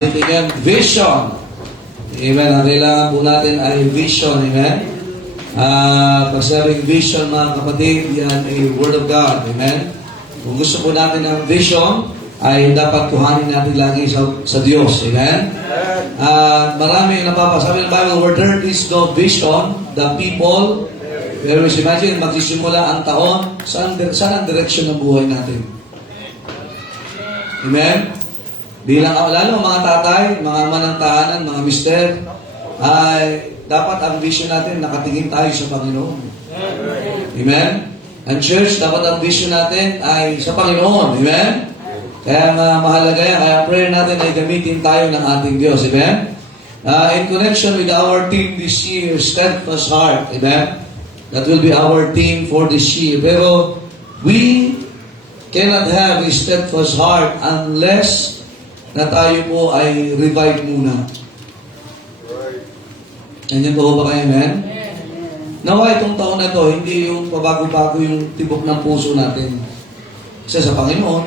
Amen. Vision. Amen. Ang kailangan po natin ay vision. Amen. Pag sabing vision, mga kapatid, yan ay Word of God. Amen. Kung gusto po natin ng vision, ay dapat kuhanin natin lagi sa Diyos. Amen. Marami napapasabi ng Bible, where there is no vision, the people, pero imagine, magsisimula ang taon, saan ang direksyon ng buhay natin? Amen. Bilang lalo mga tatay, mga manang tahanan, mga mister, ay dapat ang vision natin nakatingin tayo sa Panginoon. Amen? Ang church, dapat ang vision natin ay sa Panginoon. Amen? Kaya mahalaga yan. Kaya prayer natin ay gamitin tayo ng ating Diyos. Amen? In connection with our team this year, Steadfast Heart. Amen? That will be our team for this year. Pero we cannot have a steadfast heart unless na tayo po ay revive muna. Ganyan po ba kayo, amen? Nawa itong taon na to, hindi yung pabago-bago yung tibok ng puso natin. Isa sa Panginoon,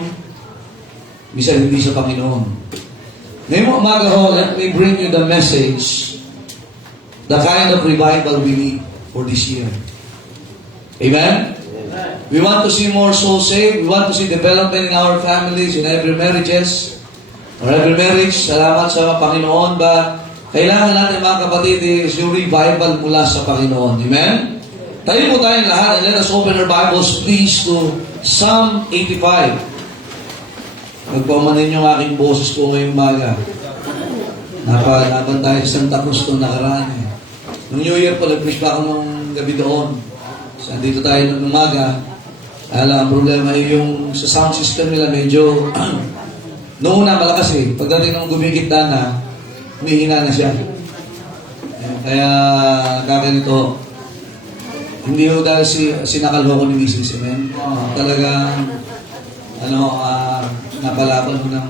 bisa hindi sa Panginoon. Ngayong umaga ho, let me bring you the message, the kind of revival we need for this year. Amen? We want to see more souls saved. We want to see development in our families, in every marriages. For every marriage, salamat sa Panginoon ba? Kailangan natin mga kapatid is yung revival mula sa Panginoon. Amen? Tayo po tayong lahat and let us open our Bibles please to Psalm 85. Nagpamanin yung aking boses po ngayong umaga. Napalaban tayo sa Santa Cruz noong nakaraan. Noong New Year po, nag-preach pa ako nung gabi doon. So, dito tayo ng umaga. Ang problema ay yung sa sound system nila medyo noong una malakas eh. Pagdating nung gumigitna na, humihina na siya. Kaya kaganito, hindi ko dahil sinakalho ko ni Mrs. Amen. Talagang, napalaban ko ng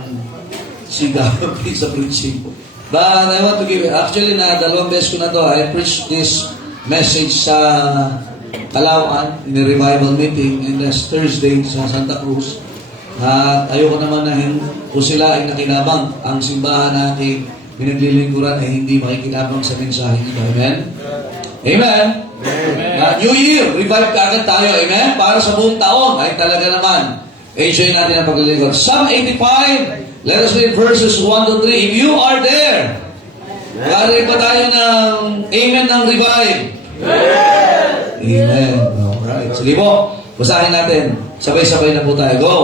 sigaw sa preaching. But I want to give it, actually dalawang beses ko na to, I preached this message sa Calauan, in a revival meeting, in last Thursday sa Santa Cruz. At ayoko naman na kung sila ay nakinabang, ang simbahan natin pinaglilingkuran ay hindi makikinabang sa mensahe nito. Amen? Amen? Amen. New Year, revive agad tayo. Amen? Para sa buong taon ay talaga naman enjoy natin ang paglilingkod. Psalm 85, let us read verses 1 to 3. If you are there, pare pa tayo ng amen ng revive. Amen. Alright. Sige po, basahin natin. Sabay-sabay na po tayo. Go.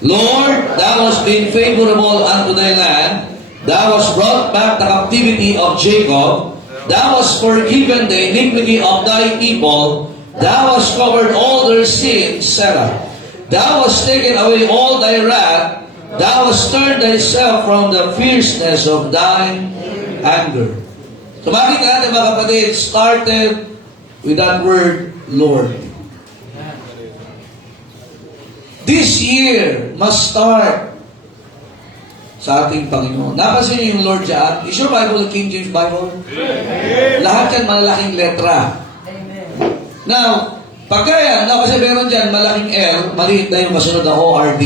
Lord, thou hast been favorable unto thy land. Thou hast brought back the captivity of Jacob. Thou hast forgiven the iniquity of thy people. Thou hast covered all their sins, Selah. Thou hast taken away all thy wrath. Thou hast turned thyself from the fierceness of thine anger. So bakit natin mga kapatid started with that word, Lord? This year must start sa ating Panginoon. Napansin niyo yung Lord dyan? Is your Bible the King James Bible? Amen. Lahat yan malalaking letra. Amen. Now, pagkaya, kasi meron dyan malaking L, maliit na yung kasunod na ORD.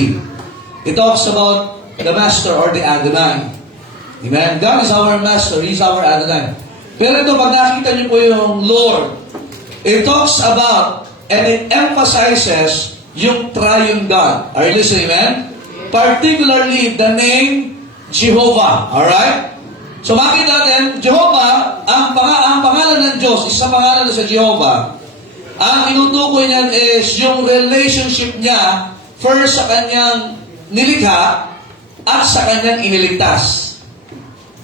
It talks about the Master or the Adonai. Amen? God is our Master. He is our Adonai. Pero ito, pag nakita niyo po yung Lord, it talks about and it emphasizes yung triune God. Are you listening, man? Particularly the name Jehovah. Alright? So makita natin, Jehovah, ang pangalan ng Diyos, isang pangalan na sa Jehovah, ang inutukoy niyan is yung relationship niya first sa kanyang nilikha at sa kanyang iniligtas.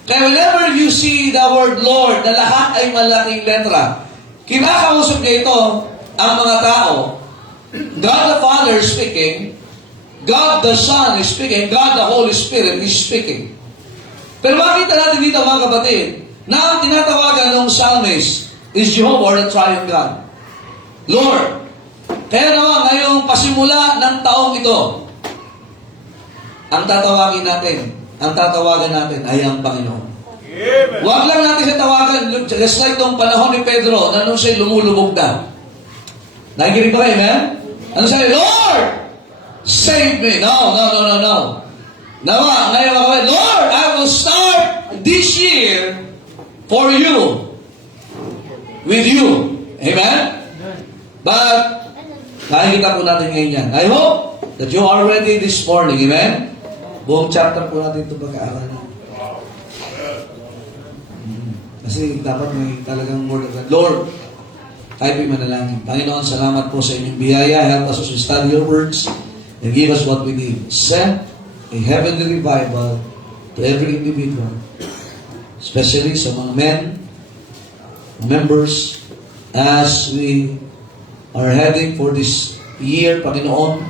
Kaya whenever you see the word Lord, na lahat ay malaking letra, kinakausap niya ito ang mga tao. God the Father is speaking, God the Son is speaking, God the Holy Spirit is speaking. Pero makita natin dito mga kapatid, na ang tinatawagan ng psalmist is Jehovah or the Triune God. Lord. Kaya naman ngayong pasimula ng taong ito, ang tatawagan natin ay ang Panginoon. Huwag lang natin siya tawagan, just like nung panahon ni Pedro, na nung siya lumulubog na. Nakikinig ba kayo, amen? Ano sabi? Lord! Save me! No. Nawa, ngayon mga kapatid, Lord, I will start this year for you. With you. Amen? But, nakikita po natin ngayon yan. I hope that you are ready this morning. Amen? Buong chapter po natin ito pagkaaralan. Kasi dapat may talagang word of God. Lord, tayo po'y manalangin. Panginoon, salamat po sa inyong biyaya. Help us to study your words and give us what we need. Send a heavenly revival to every individual, especially sa mga men, members, as we are heading for this year, Panginoon,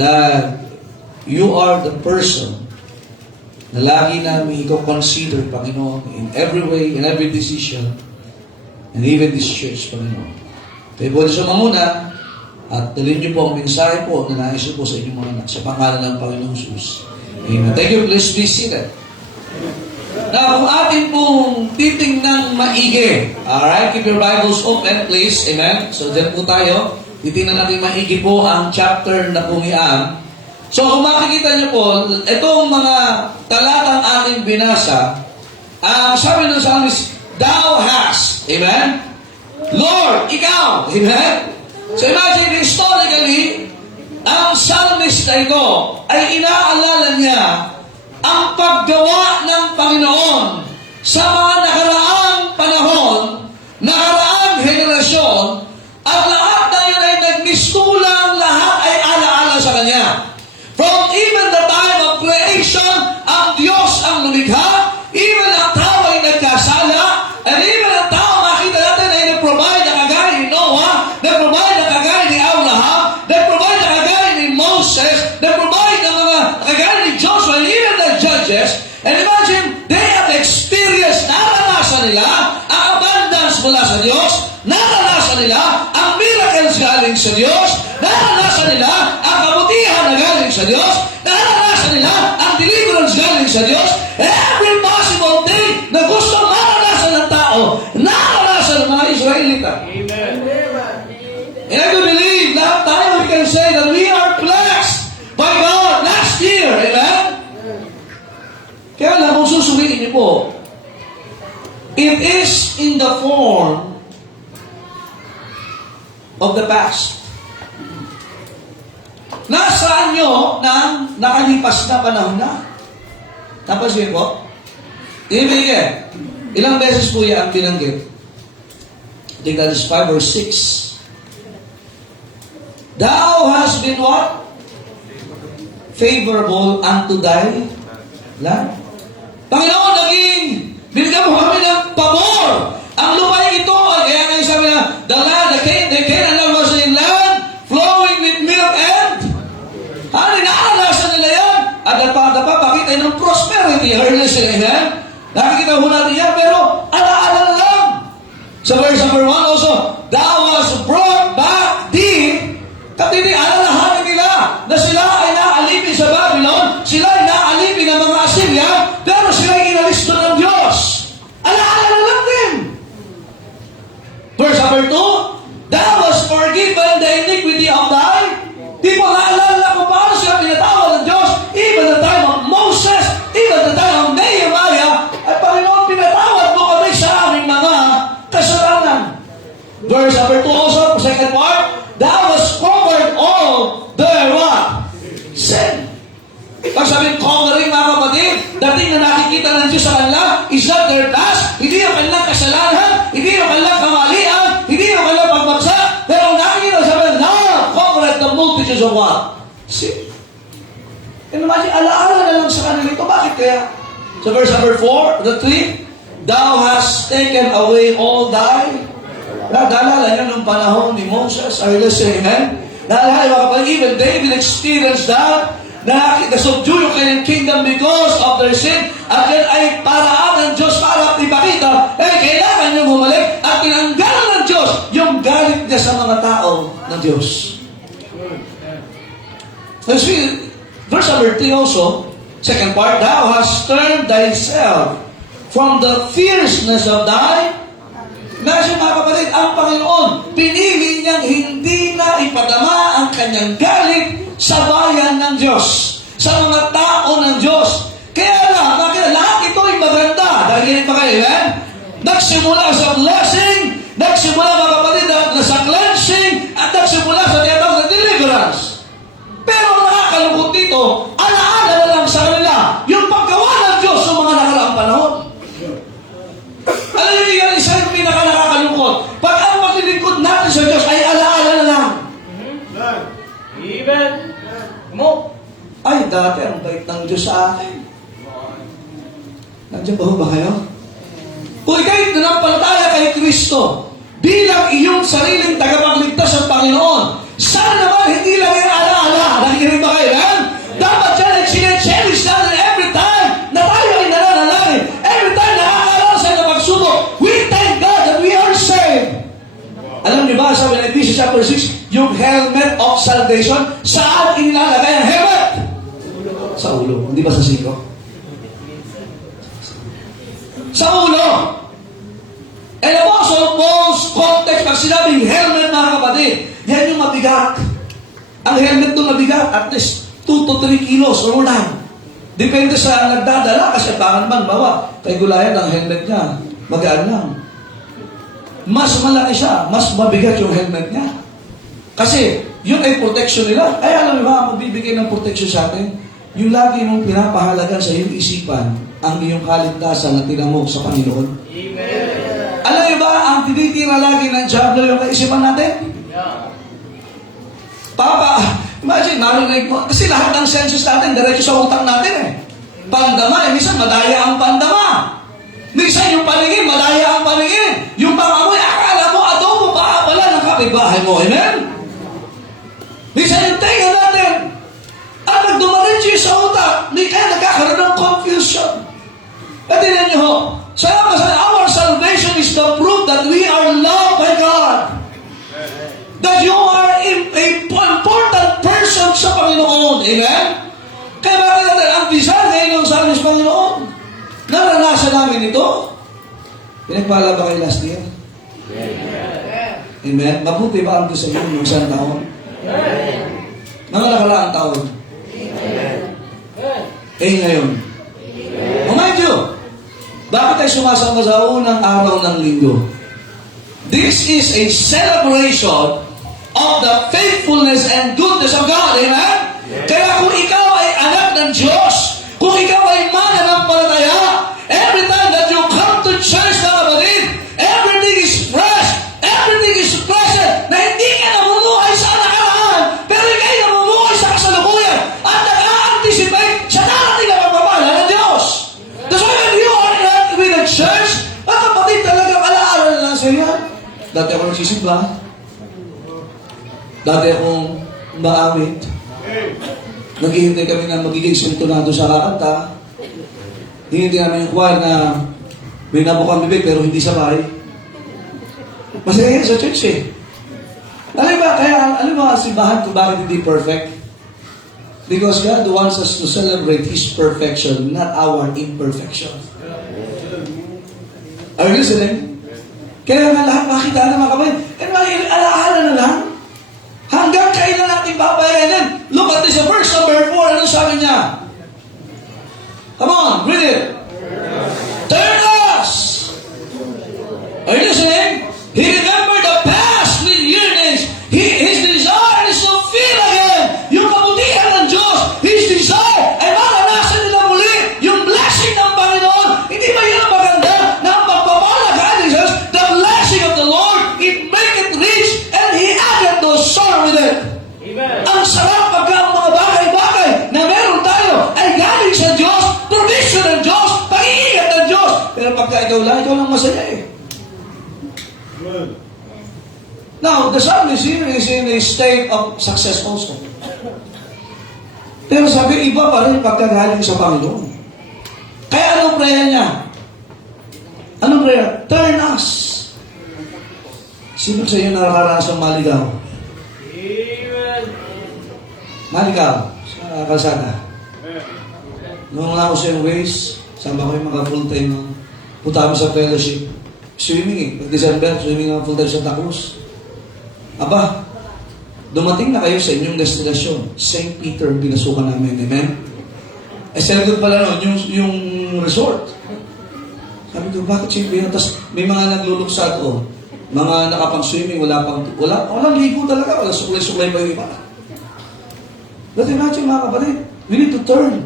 that you are the person na lagi namin ikaw consider, Panginoon, in every way, in every decision, and even this church, Panginoon. Kaya po sa mamuna, at dalhin niyo po ang mensahe po na nais po sa inyong mga anak, sa pangalan ng Panginoong Jesus. Amen. Thank you. Please be seated. Now, kung atin pong titingnan maigi, alright, keep your Bibles open, please. Amen. So, dyan po tayo. Titingnan natin maigi po ang chapter na pumian. So, kung makikita niyo po, itong mga talatang ating binasa, sabi ng psalmist, Thou hast. Amen? Lord, ikaw. Amen? So, imagine, historically, ang psalmist na ito ay inaalala niya ang paggawa ng Panginoon sa mga nakaraang panahon, nakaraang henerasyon, at lahat na yun ay nagmistulang, lahat ay alaala sa Kanya. From even the time of creation, ang Diyos ang lumikha, even ang tao ay nagkasala, and even ang tao makita natin ay nag-provide ang kagaya ni Noah, nag-provide ang kagaya ni Abraham, nag-provide ang kagaya ni Moses, nag-provide ang mga kagaya ni Joshua, and even the judges. And imagine, they have experienced, naranasan nila ang abundance mula sa Diyos, naranasan nila ang miracles galing sa Diyos, naranasan nila ang kabutihan na galing sa Diyos, naranasan nila ang deliverance galing sa Diyos. Every possible thing na gusto maranasan ng tao, naranasan ng mga Israelita. Amen. And I do believe that time we can say that we are blessed by God last year. Amen? Kaya lang, kung susuliin niyo po, it is in the form of the past. Nasaan nyo ng nakalipas na panahon na? Napansin po? Ibigay. Ilang beses po yan ang binanggit? I think that is 5 or 6. Thou hast been what? Favorable unto thy land. Panginoon, binigyan mo kami ng pabor. Ang lupain ito, kaya ngayon sabi na, the land, the Canaan land was in land, flowing with milk and naaalasa nila yan. At pakita ng prosperity, early sila yan. Nakikita mo natin yan, pero alaala lang. Sa verse number 1 also, Thou was brought back deep. Kapitid, alalahanin nila na sila ay naalipin sa Babylon, sila ay naalipin ng mga Assyria, pero sila ay inalis doon ng Diyos. Alaala lang din. Verse number 2, Thou was forgiven the iniquity of thy. Di ba naalala kung paano sila pinatawad ng Diyos, even the time of Moses, even the time of Nehemiah, ay Panginoon, pinatawad mo kami sa aming mga kasalanan. Verse number 2 also, second part, Thou was covered all their what? Sin. Pag sabihin, covering mga kapatid, dating na nakikita ng Diyos sa kanila, is not their past, hindi yung kanilang kasalanan, hindi yung kanilang kamalian, hindi yung kanilang pagbagsak, pero nakikita sabihin, covered the multitudes of what? Sin. And imagine, alaala na lang sa kanila ito. Bakit kaya? So verse number 4, the 3, Thou hast taken away all thy. Naalala niyo nung panahon ni Moses, are you listening, amen? Naalala mga kapatid, even David experienced that, na nasubdue yung kanyang kingdom because of their sin, at yan ay paraan ng Diyos para ipakita, kailangan niyo bumalik, at tinanggalan ng Diyos yung galit niya sa mga tao ng Diyos. So see, verse number 3 also, second part, Thou hast turned thyself from the fierceness of thy. Nasa mga kapatid, ang Panginoon, pinili niyang hindi na ipadama ang kanyang galit sa bayan ng Diyos. sa mga tao ng Diyos. Kaya lang, bakit lahat ito ay maganda? Dahil pa kayo, amen? Nagsimula sa blessing, nagsimula mga kapatid na sa cleansing, at nagsimula sa tinatawag na deliverance. Pero ang nakakalungkot dito, alaala na lang sa kanila yung paggawa ng Diyos sa mga nakaraang panahon. Alam niyo, yan isa yung pinaka-nakakalungkot. Pag ang maglilingkod natin sa Diyos ay alaala na lang. Amen. Mo. Ay, dati ang bait ng Diyos sa akin. Nandiyan ba kayo? Kung ikaw'y nanampalataya kay Kristo bilang iyong sariling tagapagligtas ng Panginoon, sana naman hindi lang yung alaala. Nakikinig ba kayo? Dapat yan ay sinecherish natin every time na tayo ay nananalangin. Every time na nakakarasan na pagsubok, we thank God that we are saved. Alam niyo ba, sabi ng Ephesians chapter 6, yung helmet of salvation, saan inilalagay ang helmet? Sa ulo. Hindi ba sa siko? Sa ulo. And also, Paul's context, pag sinabing helmet, mga kapatid, yan yung mabigat. Ang helmet doon mabigat, at least 2 to 3 kilos or more than. Depende sa nagdadala, kasi pangan man, bawa, kay Goliath ang helmet niya, magaan lang. Mas malaki siya, mas mabigat yung helmet niya. Kasi, yun ay protection nila. Ay, alam mo ba, ang magbibigay ng protection sa atin, yung lagi mong pinapahalagan sa iyong isipan, ang iyong kaligtasan na tinamog sa Panginoon. Amen. Alam niyo ba, ang tinitira lagi ng Diablo yung kaisipan natin? Yeah. Papa, imagine, narinig mo, kasi lahat ng senses natin, diretso sa utang natin eh. Pandama, minsan madaya ang pandama. Minsan yung paningin, madaya ang paningin. Yung pangamoy, akala mo, adobo pa pala ng kapitbahay mo. Amen? Minsan yung tenga natin, at nagdumaritso sa utak, may kaya nagkakaroon ng confusion. At tinan niyo ho, salamat sa our salvation is the proof that we are loved by God. That you are a important person sa Panginoon. Amen? Kaya bakit natin ang design ngayon sa amin sa Panginoon? Naranasan namin ito. Pinagpala ba kayo last year? Amen? Mabuti ba ang Diyos sa inyo yung isang taon? Mga nakaraang taon? Ngayon. Mind you, bakit tayo sumasama sa unang araw ng linggo? This is a celebration of the faithfulness and goodness of God. Amen? Kaya kung ikaw ay anak ng Diyos, kung ikaw ay mananampalataya, every time that you come to church na kapatid, everything is fresh, everything is present, na hindi ka namumuhay sa nakaraan, pero ikaw ay namumuhay sa kasalukuyan, at nag-a-anticipate sa darating na pagpapala ng Diyos. That's why when you are with the church, mga kapatid, talagang alaala na lang sa iyo. Dati ako nagsisimba. Dati akong maawit. Naghihintay kami na magiging sintonado sa kakanta. Hinintay namin yung choir na may nabukang bibig pero hindi sabay. Masaya yan sa church eh. Alam ba, kaya alam mo ang simbahan kung bakit hindi perfect? Because God wants us to celebrate His perfection, not our imperfection. Are you listening? Kaya nga lahat makita na mga kapatid, alaala na lang. Hanggang kailan natin babayaran? Look at this, verse number 4. Ano sabi niya? Come on, read it. Turn us. Are you listening? He remembered the past with yearnings. His desire is to feel again yung kabutihan ng Diyos. His desire ay maranasan nila muli yung blessing ng Panginoon. Hindi ba yun ang maganda na ang pagpapala kay Jesus, the blessing of the Lord, it make it rich and He added no sorrow with it. Amen. Ang sarap pagka ang mga bagay-bagay na meron tayo ay galing sa Diyos, provision ng Diyos, pag-iingat ng Diyos. Pero pagka ikaw lang masaya eh. Now, the psalmist here is in a state of success also. Pero sabi, iba pa rin pagkagaling sa Panginoon. Kaya anong prayer niya? Anong prayer? Turn us. Sino sa iyo nararasang maligaw? Amen. Maligaw sa kalsada. Nung wala ko sa yung ways, sama ko yung mga full-time na punta kami sa fellowship. Swimming eh. Pag December, swimming ang full-time sa Santa Cruz. Aba, dumating na kayo sa inyong destinasyon. St. Peter, pinasukan namin. Amen? Eh, Selgot pala nun, yung resort. Sabi ko, bakit simple yun? Tapos may mga nagluluksad, oh. Mga nakapang-swimming, walang ligo talaga, wala suklay-suklay pa yung iba. But imagine mga kapatid, we need to turn.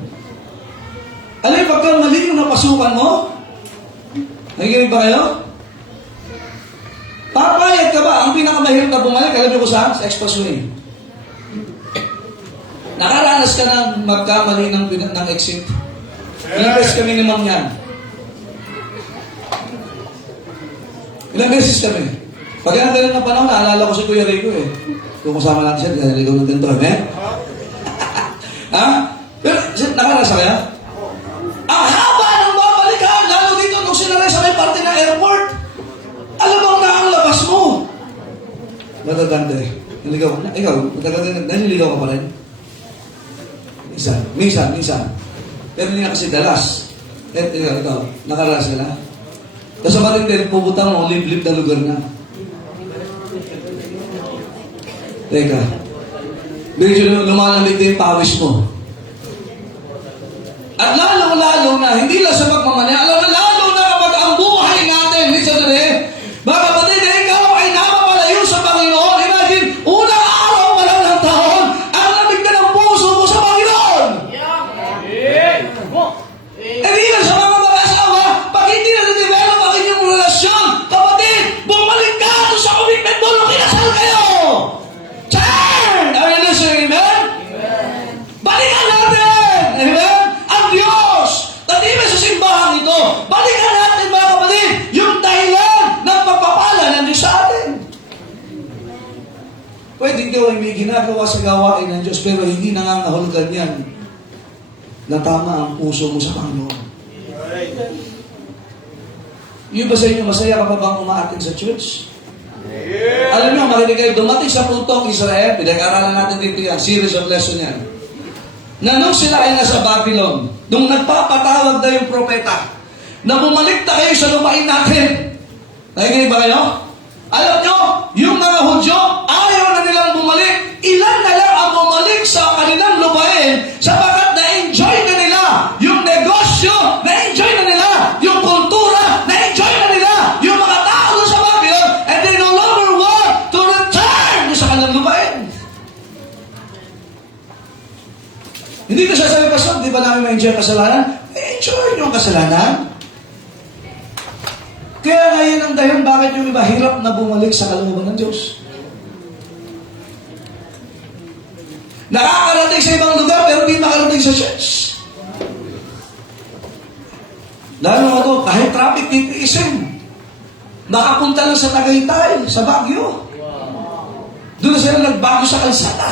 Alam yung pagka mali yung napasukan mo? Nakikinig ba kayo? Papayag ka ba? Ang pinakamahirap na bumalik, alam niyo ko saan? Sa expressway. Nakaranas ka ng magkamali ng exit. Ilang beses kami ni Ma'am yan? Ilang beses kami? Pag ganun na panahon, naalala ko si Kuya Rico eh. Kung kasama natin siya, naliligaw ng ganito, eh? Ha? Pero, nakaranas ka kaya? Ang haba ng babalikan, lalo dito nung sinaray sa may parte ng airport. Alam mo na ang labas mo. Matatanda. Naligaw ka na? Ikaw, naliligaw ka pa rin? Minsan. Pero hindi na kasi dalas. Ikaw, nakaranas ka na? Tapos sa matindi, pupunta mo, liblib na lugar na. Teka, medyo lumalamig na yung pawis mo. At lalo na, hindi lang sa pagmamani, lalo na kapag ang buhay natin, minsan na rin, mga kapatid, ikaw ay napapalayo sa Panginoon. Imagine, unang araw pa lang ng taon, ang lamig na ng puso mo sa Panginoon. Hindi lang sa mga mag-asawa, pag hindi na na-develop ang inyong relasyon, kapatid, bumalik ka doon sa commitment mo nung kinasal kayo. Turn! Are you listening, amen? Balikan natin! Amen? Ang Diyos! Tatiba sa simbahan ito, balikan natin mga kapatid, yung dahilan ng pagpapala ng Diyos sa atin. Pwede ikaw ay may ginagawa sa gawain ng Diyos, pero hindi nangangahulugan yan na tama ang puso mo sa Panginoon. Yung ba sa inyo, masaya ka pa bang umaatin sa church? Alam nyo, makinig kayo, dumating sa puntong Israel, pinag-aralan natin dito yan, series of lesson yan, na nung sila ay nasa Babylon, nung nagpapatawag na yung propeta, na bumalik na kayo sa lupain natin. Nakikinig ba kayo? Alam nyo, yung mga Hudyo, ayaw na nilang bumalik. Ilan na lang ang bumalik sa kanilang lupain sapagkat na-enjoy na nila yung negosyo, na-enjoy na nila yung kultura, na-enjoy na nila yung mga tao sa Babylon, and they no longer want to return sa kanilang lupain. Hindi ko sasabi, Pastor, di ba namin ma-enjoy kasalanan? Enjoy yung kasalanan. Kaya ngayon ang dahilan bakit yung iba hirap na bumalik sa kalooban ng Diyos. Nakakarating sa ibang lugar pero hindi makarating sa church. Lalo nga to, kahit traffic titiisin, makapunta lang sa Tagaytay, sa Baguio. Doon na sila nagbago sa kalsada.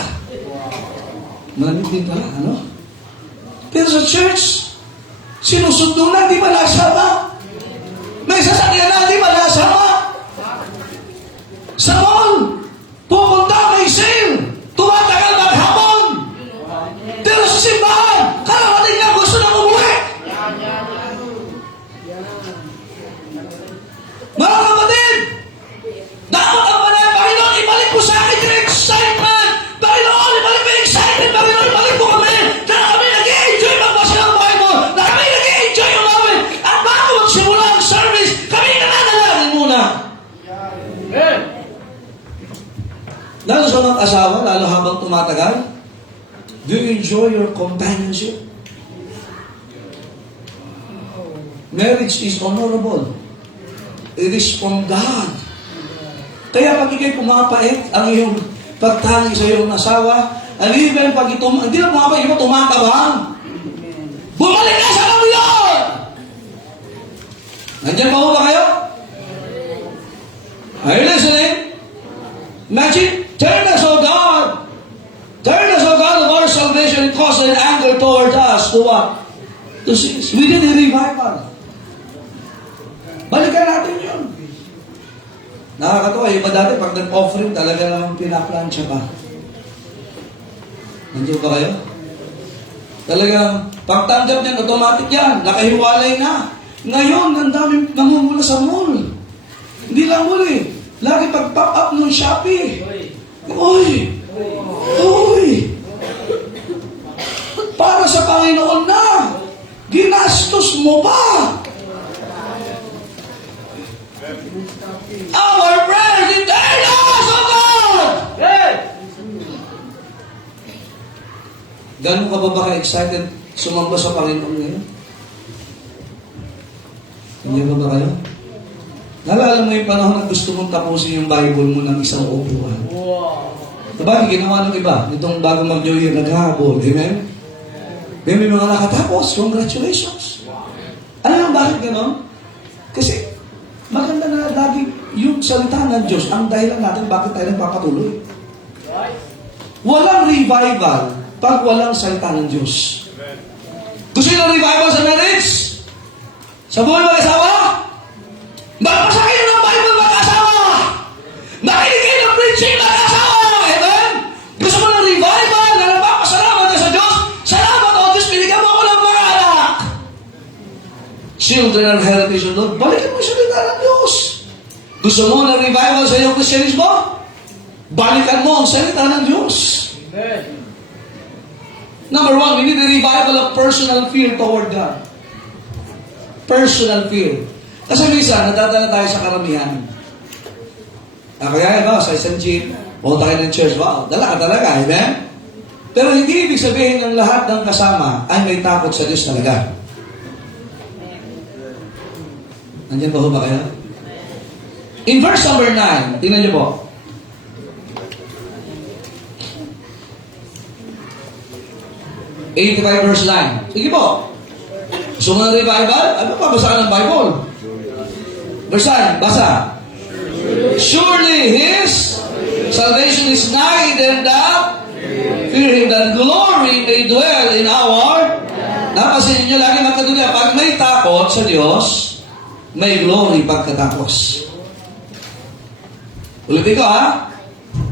Malamig din pala, ano? Pero sa church, sinusundo na, di ba nasama? May sasakyan na, di ba nasama? Sa mall, pupunta, may sale, tumatagal maghapon. Pero sa simbahan, kararating na gusto na umuwi. Mga kapatid, dapat ang banal, Panginoon, ibalik mo sa akin yung excitement. Panginoon, ibalik mo yung excitement. Panginoon, ibalik mo kami. Na kami nag-i-enjoy magbasa ng buhay mo. Na kami nag-i-enjoy yung namin. At bago magsimula ang service, kami nananalangin muna. Lalo sa mga asawa, lalo habang tumatagal, do you enjoy your companionship? Marriage is honorable. It is from God. Kaya pag ikay pumapait ang iyong pagtanging sa iyong asawa, and even pag hindi na pumapait, iba tumatabang. Bumalik ka sa Panginoon! Nandiyan pa ba kayo? Are you listening? Imagine, turn us, O God! Turn us, O God, of our salvation, and cause an anger toward us to what? To cease. We need a revival. Balikan natin yun. Nakakatawa, iba dati, pag nag-offering, talaga naman pinaplansya ka. Nandiyo ba kayo? Talagang, pagtanggap niyan, automatic yan. Nakahiwalay na. Ngayon, ang daming namumula sa mall. Hindi lang muli. Lagi pag-pop up ng Shopee. Uy! Para sa Panginoon na! ginastos mo pa. Our prayers in the house of God! Yes! Gano'n ka ba ka-excited sumamba sa Panginoon ngayon? Hindi ba kayo? Nalala mo yung panahon na gusto mong tapusin yung Bible mo ng isang upuan. Wow! Diba, ginawa ng iba, nitong bago mag-New Year, naghahabol. Amen? May mga nakatapos. Congratulations. Alam mo bakit gano'n? Kasi, maganda na lagi yung salita ng Diyos ang dahilan natin bakit tayo nagpapatuloy. Right? Walang revival pag walang salita ng Diyos. Gusto nyo ng revival sa marriage? Sa buhay mag-asawa? Magbasa kayo ng Bible mag-asawa! Makinig kayo ng preaching mag-asawa! Amen? Gusto mo ng revival na nagpapasalamat ka sa Diyos? Salamat o Diyos, binigyan mo ako ng mga anak! Children are heritage of Lord. Balikan mo yung salita ng Diyos. Gusto mo ng revival sa iyong Christianismo? Balikan mo ang salita ng Diyos. Amen. Number one, we need a revival of personal fear toward God. Personal fear. Kasi minsan, nadadala tayo sa karamihan. Kaya sa isang jeep, punta kayo ng church, wow, dala ka talaga, amen? Pero hindi ibig sabihin ng lahat ng kasama ay may takot sa Diyos talaga. Nandiyan ba ho ba kayo? In verse number 9, tingnan niyo po. verse 9. Sige po. Gusto mo ng revival? Ano pa? Basa ka ng Bible. Verse 9. Basa. Surely His salvation is nigh them that fear Him, that glory may dwell in our... Napasin niyo lagi magkadunya. Pag may takot sa Diyos, may glory pagkatapos. Ulitin ko ha.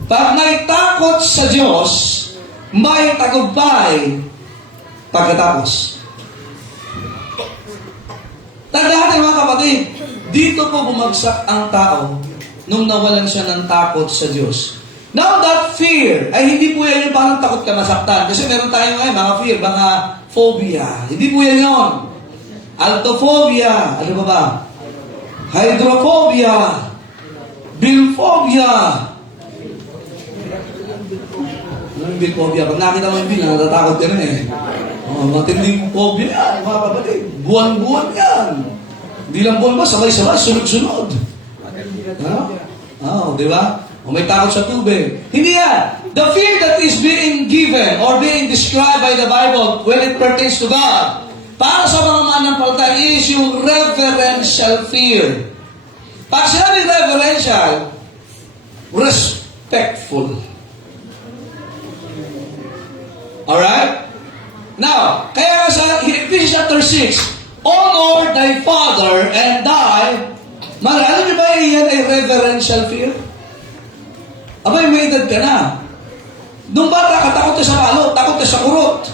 Pag may takot sa Diyos, may tagumpay pagkatapos. Tandaan natin mga kapatid, dito po bumagsak ang tao nung nawalan siya ng takot sa Diyos. Now that fear, ay hindi po yan yung parang takot ka masaktan. Kasi meron tayong mga fear, mga phobia. Hindi po yan yun. Altophobia, ano ba ba? Hydrophobia, bilphobia. Anong bilphobia? Pag nakita mo yung bil, natatakot ka na eh. Matinding phobia yan, mga kapatid. Buwan-buwan yan. Hindi lang buwan ba, sabay-sabay, sunod-sunod. Di ba? O may takot sa tubig. Hindi yan. The fear that is being given or being described by the Bible when it pertains to God, para sa mga manampalataya, is yung reverential fear. Pag sinabi reverential, respectful. Alright? Now, kaya sa Ephesians chapter 6, honor thy father and thy mother. Alam niyo ba yan ay reverential fear? Abay, may edad ka na. Nung bata ka, takot ka sa palo, takot ka sa kurot,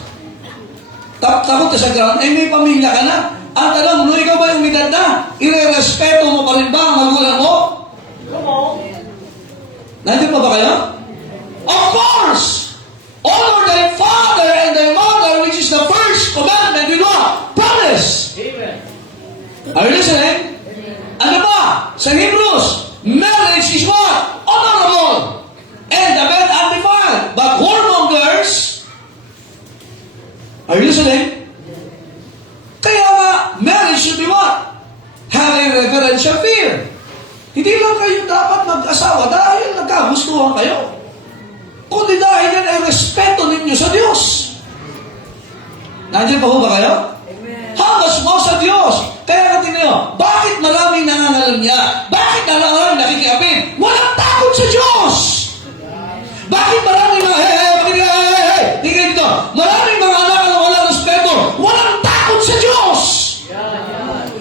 takot ka sa ground, ay may pamilya ka na. Ang tanong, no, ikaw ba yung edad na? Ire-respeto mo pa rin ba ang magulang mo? Come on. Nandiyan pa ba kayo? Of course! Honor thy father and thy mother, which is the first commandment with what? Promise! Amen. Are you listening? Ano ba? Sa Hebrews, marriage is what? Honorable! And the bed undefiled. But whoremongers, are you listening? Kaya nga, marriage should be what? Have a reverential fear. Hindi lang kayo dapat mag-asawa dahil nagkagustuhan kayo. Kundi dahil yan ay respeto ninyo sa Diyos. Nandiyan pa ho ba kayo? Amen. Hamas mo sa Diyos. Kaya natin nyo, bakit maraming nangangalunya? Bakit maraming nakikiapin? Walang takot sa Diyos! Bakit maraming mga, hindi kayo dito. Maraming mga anak na walang respeto. Walang takot sa Diyos!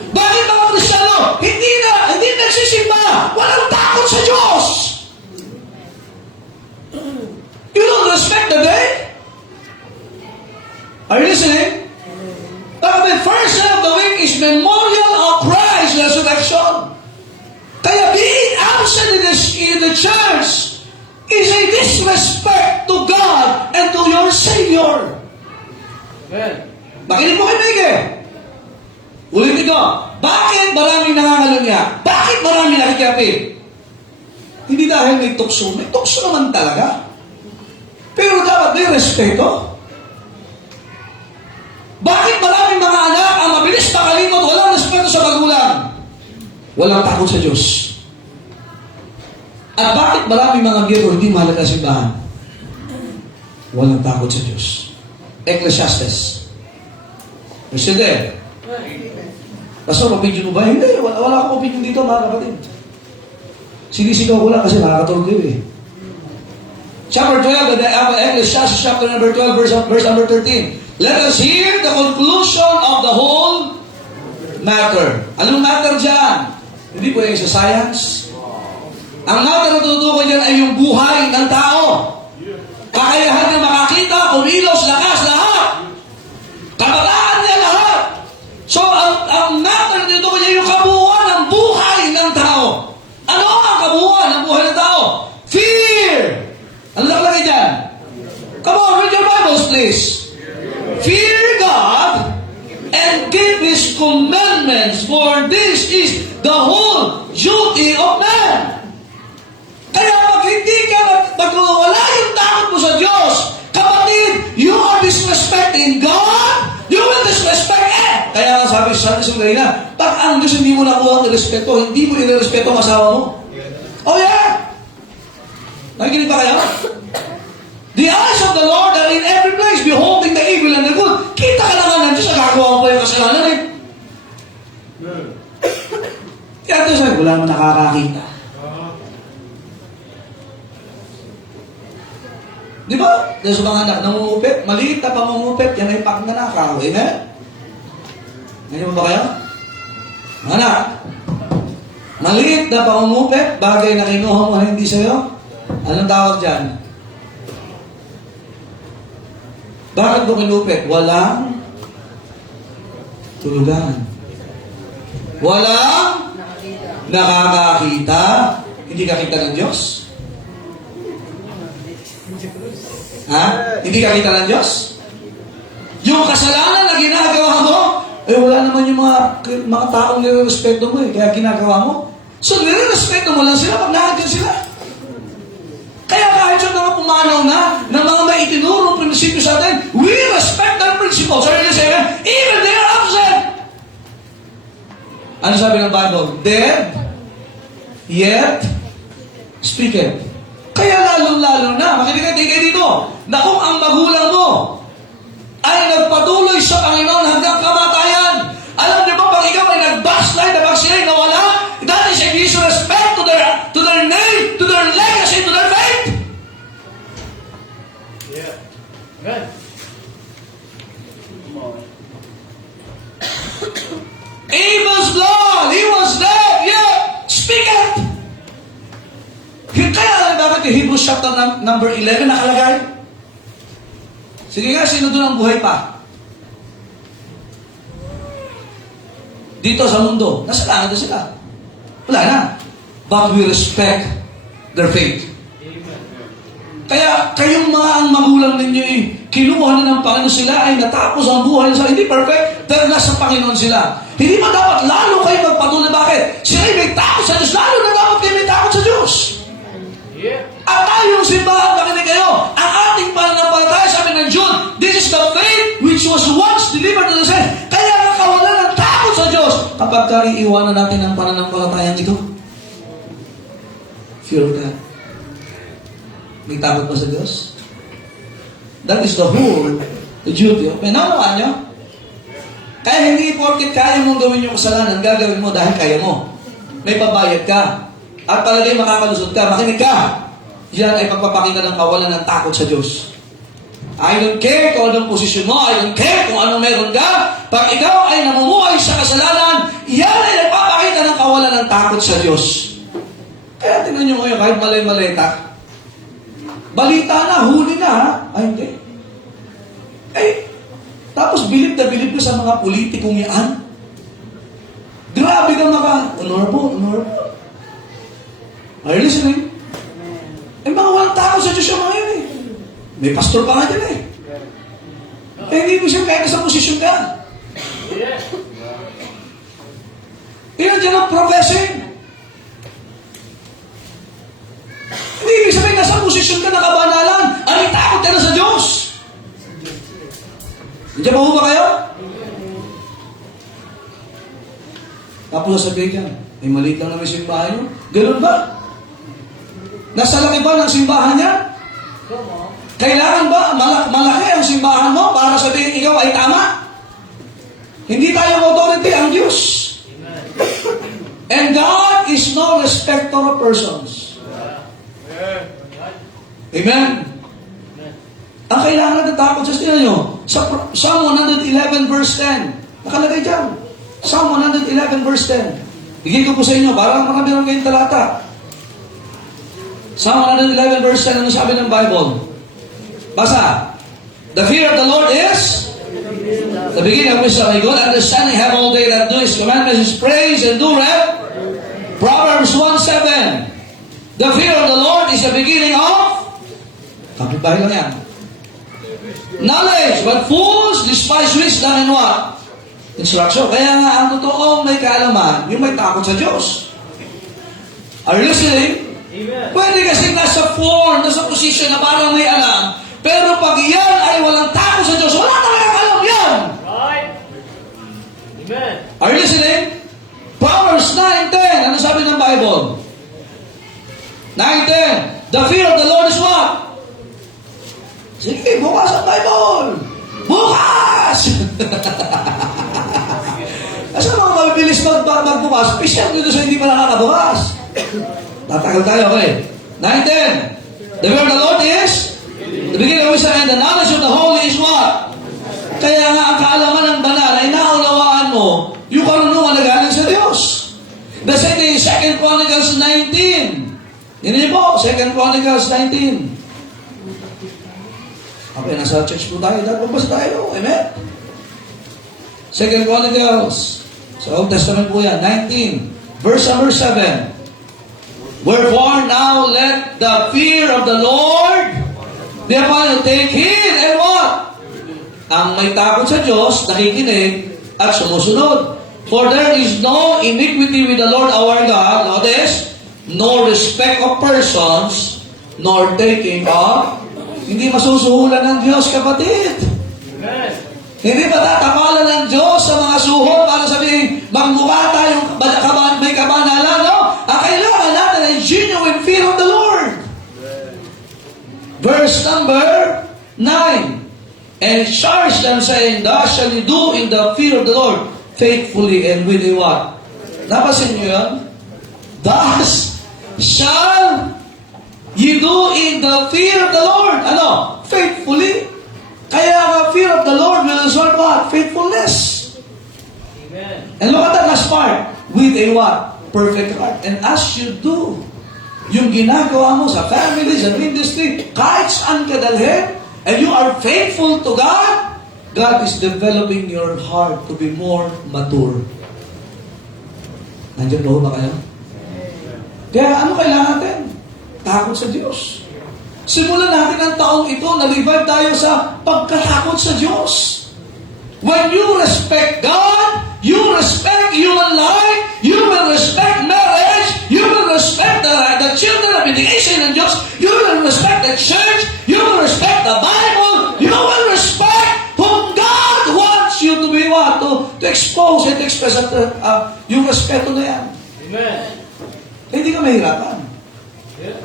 Bakit mga Kristiyano, hindi nagsisimba. Walang takot sa Diyos! You don't respect the day? Are you listening? The first day of the week is memorial of Christ's resurrection. Kaya being absent in the church is a disrespect to God and to your Savior. Amen. Makinig mo kay Miguel. Ulitin ko, bakit maraming nangangalunya? Bakit maraming nakikiapid? Hindi dahil may tukso. May tukso naman talaga. Pero dapat may respeto. Bakit maraming mga anak ang mabilis makalimot, walang respeto sa magulang? Walang takot sa Diyos. At bakit maraming mga biyero hindi mahalaga sa simbahan? Walang takot sa Diyos. Ecclesiastes. Mr. Deb, Pastor, opinion mo ba? Hindi, wala akong opinion dito, mga kapatid. Sinisigaw ko lang kasi nakakatulog kayo eh. Chapter 12, Ecclesiastes chapter number 12, verse number 13. Let us hear the conclusion of the whole matter. Anong matter dyan? Hindi po yung sa science. Ang matter na tutukoy dyan ay yung buhay ng tao. Kakayahan niya makakita, kumilos, lakas, lahat. Kabataan niya lahat. So, ang matter na tutukoy niya yung kabuuan ng buhay ng tao. Ano ang kabuuan ng buhay ng tao? Fear! Ano nakalagay dyan? Come on, read your Bibles, please. Fear God and keep His commandments, for this is the whole duty of man. Kaya pag hindi ka magwawala yung takot mo sa Diyos, kapatid, you are disrespecting God, you will disrespect it. Kaya sabi sa kanina, pag ang Diyos hindi mo nakuha ang respeto, hindi mo inirespeto ang asawa mo. Oh yeah! Nakikinig ba kayo? The eyes of the Lord are in every place, beholding the evil and the good. Kita ka lang ng Diyos, nagagawa mo pa yung kasalanan eh. Kaya ito sabi, wala naman nakakakita. Di ba? Dahil sa mga anak, nangungupit, maliit na pangungupit, yan ay pagnanakaw. Amen? Ngayon ba kayo? Mga anak, maliit na pangungupit, bagay na kinuha mo na hindi sa'yo, anong tawag dyan? Bakit mo kinupit? Walang tulugan. Walang nakakakita. Hindi ka kita ng Diyos? Ha? Hindi ka kita ng Diyos? Yung kasalanan na ginagawa mo, eh wala naman yung mga taong nire-respeto mo eh, kaya ginagawa mo. So nire-respeto mo lang sila pag nakagyan sila. Kaya kahit sa mga pumanaw na ng mga may itinurong prinsipyo sa atin, we respect their principles. Sorry to say, even they are absent. Ano sabi ng Bible? Dead, yet speaketh. Kaya lalo-lalo na, makinig kayo dito, na kung ang magulang mo ay nagpatuloy sa Panginoon hanggang kamatayan, alam niyo ba pag ikaw ay nag-backslide na pag sila'y nawala, that is a disrespect to their name, to their legacy, to their faith. Yeah. Amen. Come on. Abel's blood, he was dead, yet speaketh. Kaya bakit yung Hebrews chapter number 11 nakalagay? Sige nga, sino doon ang buhay pa? Dito sa mundo, nasa langit na sila. Wala na. But we respect their faith. Kaya kayong mga ang magulang ninyo kinuha na ng Panginoon sila ay natapos ang buhay nila. Hindi perfect, pero nasa Panginoon sila. Hindi ba dapat lalo kayo magpatuloy? Bakit? Sila may takot sa Diyos. Lalo na dapat kayo may takot sa Diyos. Yeah. At tayong simbahan, makinig kayo, ang ating pananampalataya, sabi ng Jude, this is the faith which was once delivered to the saints. Kaya nakawalan ng takot sa Diyos kapag iiwanan natin ang pananampalatayang ito. Fear God. May takot ba sa Diyos? That is the whole duty of man. Naunawaan nyo? Kaya hindi porket kaya mong gawin yung kasalanan, gagawin mo dahil kaya mo. May pabayad ka. At palagay makakalusot ka, makinig ka. Yan ay pagpapakita ng kawalan ng takot sa Diyos. I don't care kung anong posisyon mo, I don't care kung anong meron ka. Pag ikaw ay namumuhay sa kasalanan, yan ay nagpapakita ng kawalan ng takot sa Diyos. Kaya tingnan nyo ngayon, kahit malay-maleta, balita na, huli na, ha? Ay, hindi. Tapos bilib na bilib ka sa mga politikong yan. Grabe ka honorable. Are you listening? Mga walang takot sa Diyos yung mga yun eh. May pastor pa nga dyan eh. Hindi mo siya kahit sa posisyon ka. ka dyan ng professing. Hindi ibig sabihin, nasa posisyon ka ng kabanalan. Ay, takot ka na sa Diyos. Nandiyan ba ho ba kayo? Tapos sabihin ka, may maliit lang naman yung simbahan nyo. Ganun ba? Nasa laki ba ng simbahan niya? Kailangan ba malaki ang simbahan mo para sabihin ikaw ay tama? Hindi tayo authority, ang Diyos. And God is no respecter of persons. Amen? Ang kailangan natin takot sa sila nyo, sa Psalm 111 verse 10, nakalagay dyan. Psalm 111 verse 10. Bigay ko po sa inyo, para marami lang kayong talata. Psalm 111 verse 10, ano sabi ng Bible? Basa. The fear of the Lord is the beginning of wisdom. A good understanding have all they that do His commandments, His praise, and do right. Proverbs 1:7. The fear of the Lord is the beginning of, kapit-bahay lang yan, knowledge, but fools despise wisdom and what? Instruction. Kaya nga, ang totoong may kaalaman, yung may takot sa Diyos. Are you listening? Amen. Pwede kasi nasa form, nasa position na parang may alam, pero pag yan ay walang takot sa Diyos, wala talagang alam yan. Right. Amen. Are you listening? Proverbs 9:10. Ano sabi ng Bible? 9:10. The fear of the Lord is what? Sige, bukas ang Bible. Bukas! Kasi mga mabilis magbukas, special dito sa hindi pa nakakabukas. Tatagal tayo, okay? 9:10. The fear of the Lord is the beginning of wisdom, and the knowledge of the holy is what? Kaya nga ang kaalaman ng banal ay naunawaan mo yung karunungan na galing sa Diyos. The same thing is 2 Chronicles 19. Yan niyo po, 2 Chronicles 19. Okay, nasa church po tayo. Dapat magbasa tayo. Amen? 2 Chronicles. Sa Old Testament po yan. 19. Verse number 7. Wherefore now let the fear of the Lord be upon you. Take heed and what? Ang may takot sa Diyos, nakikinig at sumusunod. For there is no iniquity with the Lord our God. Notice, no respect of persons, nor taking of. Hindi masusuhulan ng Diyos, kapatid. Amen. Hindi ba tatamalan ng Diyos sa mga suhol para sabihin, magmukha tayong may kabanalan, no? Ang kailangan natin ay genuine fear of the Lord. Verse number 9. And charge them, saying, thus shall you do in the fear of the Lord, faithfully and with a what? Napasin niyo yan? Thus shall you do in the fear of the Lord. Ano? Faithfully. Kaya ang fear of the Lord will result what? Faithfulness. Amen. And look at that last part. With a what? Perfect heart. And as you do, yung ginagawa mo sa family, sa ministry, kahit saan ka dalhin, and you are faithful to God, God is developing your heart to be more mature. Nandiyan ba kayo? Kaya ano kailangan natin? Takot sa Diyos. Simulan natin ang taong ito, na-revive tayo sa pagkatakot sa Diyos. When you respect God, you respect human life, you will respect marriage, you will respect the children of education ng Diyos, you will respect the church, you will respect the Bible, you will respect whom God wants you to be what? To expose and express yung respeto na yan. Amen. Hindi ka mahirapan. Yeah.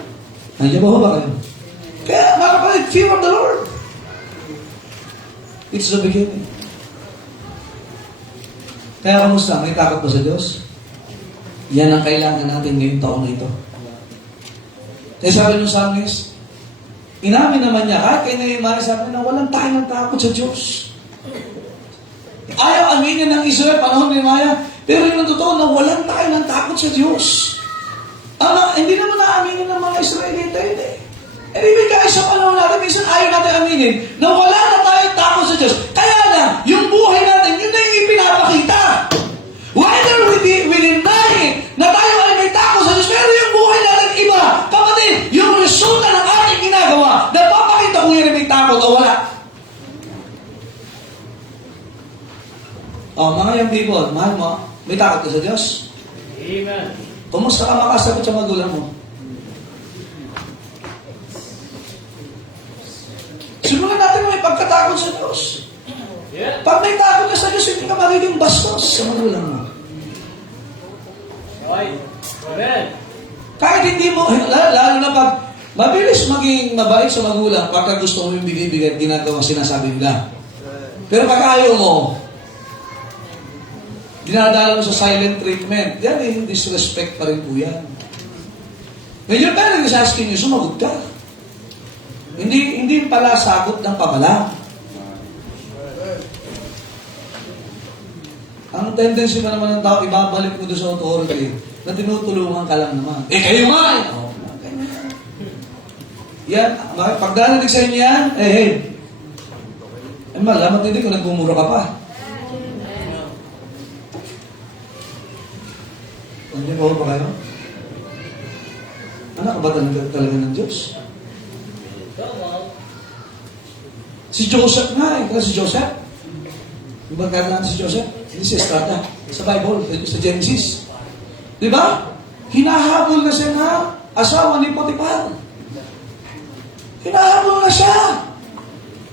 Nandiyan ba kayo? Kaya mga kapatid, fear of the Lord. It's the beginning. Kaya kamusta? May takot ba sa Diyos? Yan ang kailangan natin ngayong taon na ito. Kaya sabi ng psalmist, inamin naman niya, kahit kay Nehemiah, sabi na walang tayo ng takot sa Diyos. Ayaw aminin ng Israel, panahon ni Nehemiah, pero yung totoo na walang tayo ng takot sa Diyos. Hindi naman na-aminin ng mga Israelita yun eh. And even guys, sa panahon natin, minsan ayaw natin aminin na wala na tayong takot sa Diyos. Kaya lang, yung buhay natin, yun na yung ipinapakita. Whether we deny it, na tayo ay may takot sa Diyos, pero yung buhay natin iba. Kapatid, yung resulta ng ating ginagawa, napapakita kung yun ay may takot o wala. Mga young people, mahal mo, may takot ka sa Diyos? Amen. Kumusta ka makasagot sa magulang mo? Simulan natin may pagkatakot sa Diyos. Yeah. Pag may takot ka sa Diyos, hindi ka magiging bastos sa magulang mo. Right. Amen. Kahit hindi mo, lalo na pag mabilis maging mabait sa magulang pagka gusto mo yung binibigay at ginagawa sinasabi nila. Pero pag ayaw mo, dinadala mo sa silent treatment, yan yung disrespect pa rin po yan. When your parent is asking you, sumagot ka. Hindi pala sagot ng pabala. Ang tendency pa naman ng tao, ibabalik mo doon sa authority na tinutulungan ka lang naman. Eh, kayo nga! Oh, yan, pag narinig sa inyo yan, hey, malaman hindi kung nagmumura ka pa. Nandiyan po ba kayo? Anak ba talaga ng Diyos? Si Joseph nga eh. Si Joseph. Di ba kaya si Joseph? Hindi si Estrada. Sa Bible, sa Genesis. Di ba? Hinahabol na siya na asawa ni Potiphar. Hinahabol na siya.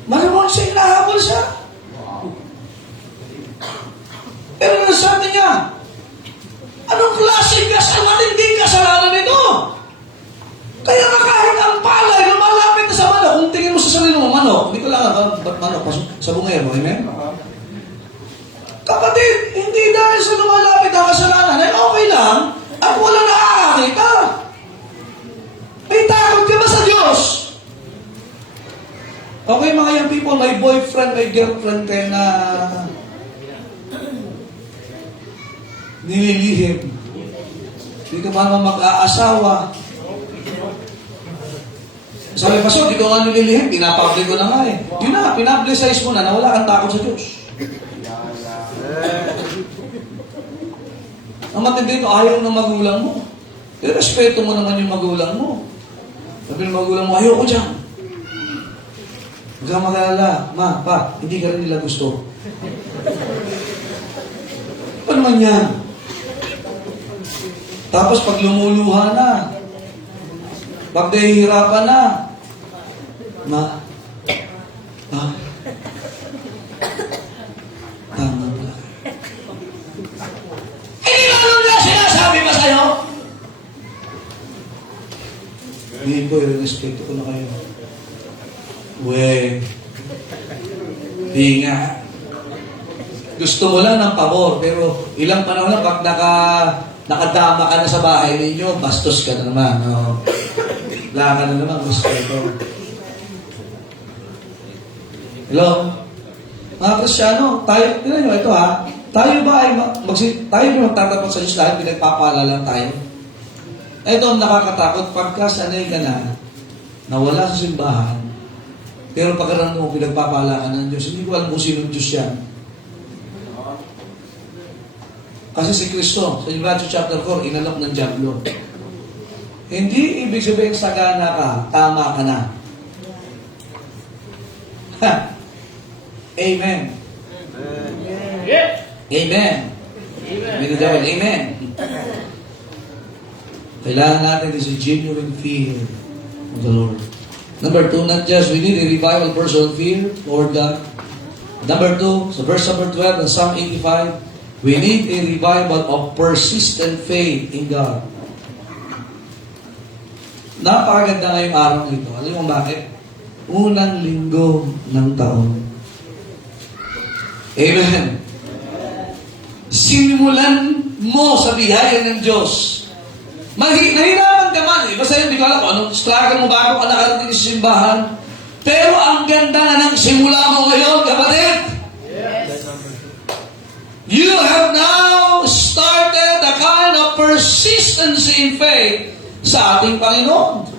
Malamang siya, hinahabol siya. Pero nasabi niya, anong klaseng matinding kasalanan ito? Kaya nga kahit ang palay, lumalapit na sa manok. Kung tingin mo sa sarili mo, manok, hindi ko lang ba't manok? Sa bungero, amen? Kapatid, hindi dahil sa lumalapit ang kasalanan, ay okay lang, at walang nakakakita. May takot ka ba sa Diyos? Okay, mga young people, may boyfriend, may girlfriend kayo na nililihim. Hindi ka ba naman mag-aasawa? Sabi pa, so, di ko nga nililihim, pinapublic ko na nga eh. Yun na, pinapublicize mo na wala kang takot sa Diyos. Ang matindi ito, ayaw ng magulang mo. Pero respeto mo naman yung magulang mo. Sabi ng magulang mo, ayaw ko dyan. Huwag kang mag-alala, ma, pa, hindi ka rin nila gusto. Ano naman yan? Tapos pag lumuluha na, pag nahihirapan na, ma, tama pala. Hindi ba naman na sinasabi pa sa'yo? Hindi po, i-respeto ko na kayo. Di nga. Gusto mo lang ng pabor, pero ilang panahon lang pag nakadama ka na sa bahay ninyo, bastos ka na naman. No? Wala ka na naman, respeto. Hello? Mga Kristyano, tayo, tignan nyo, ito ha, tayo ba ay tayo ba magtatapat sa Diyos dahil pinagpapala lang tayo? Ito ang nakakatakot pagka sanay ka na wala sa simbahan, pero pagkaroon mo pinagpapala ka ng Diyos, hindi ko alam kung sino Diyos yan. Kasi si Kristo, sa Matthew chapter 4, inalok ng Diablo. Hindi ibig sabihin sagana ka, tama ka na. Ha? Amen. Yeah. Amen. Amen. Amen. Kailangan natin is a genuine fear of the Lord. Number 2, not just we need a revival personal fear, Lord God. Number 2, sa verse number 12 ng Psalm 85, we need a revival of persistent faith in God. Napakaganda ngayong araw nito. Alam mo bakit? Unang linggo ng taon. Amen. Sinimulan mo sa biyaya ng Diyos. Nahirapan ka man. Basta yun, di ko alam kung anong struggle mo bago ka nakarating sa simbahan. Pero ang ganda na ng simula mo ngayon, kapatid. You have now started a kind of persistency in faith sa ating Panginoon.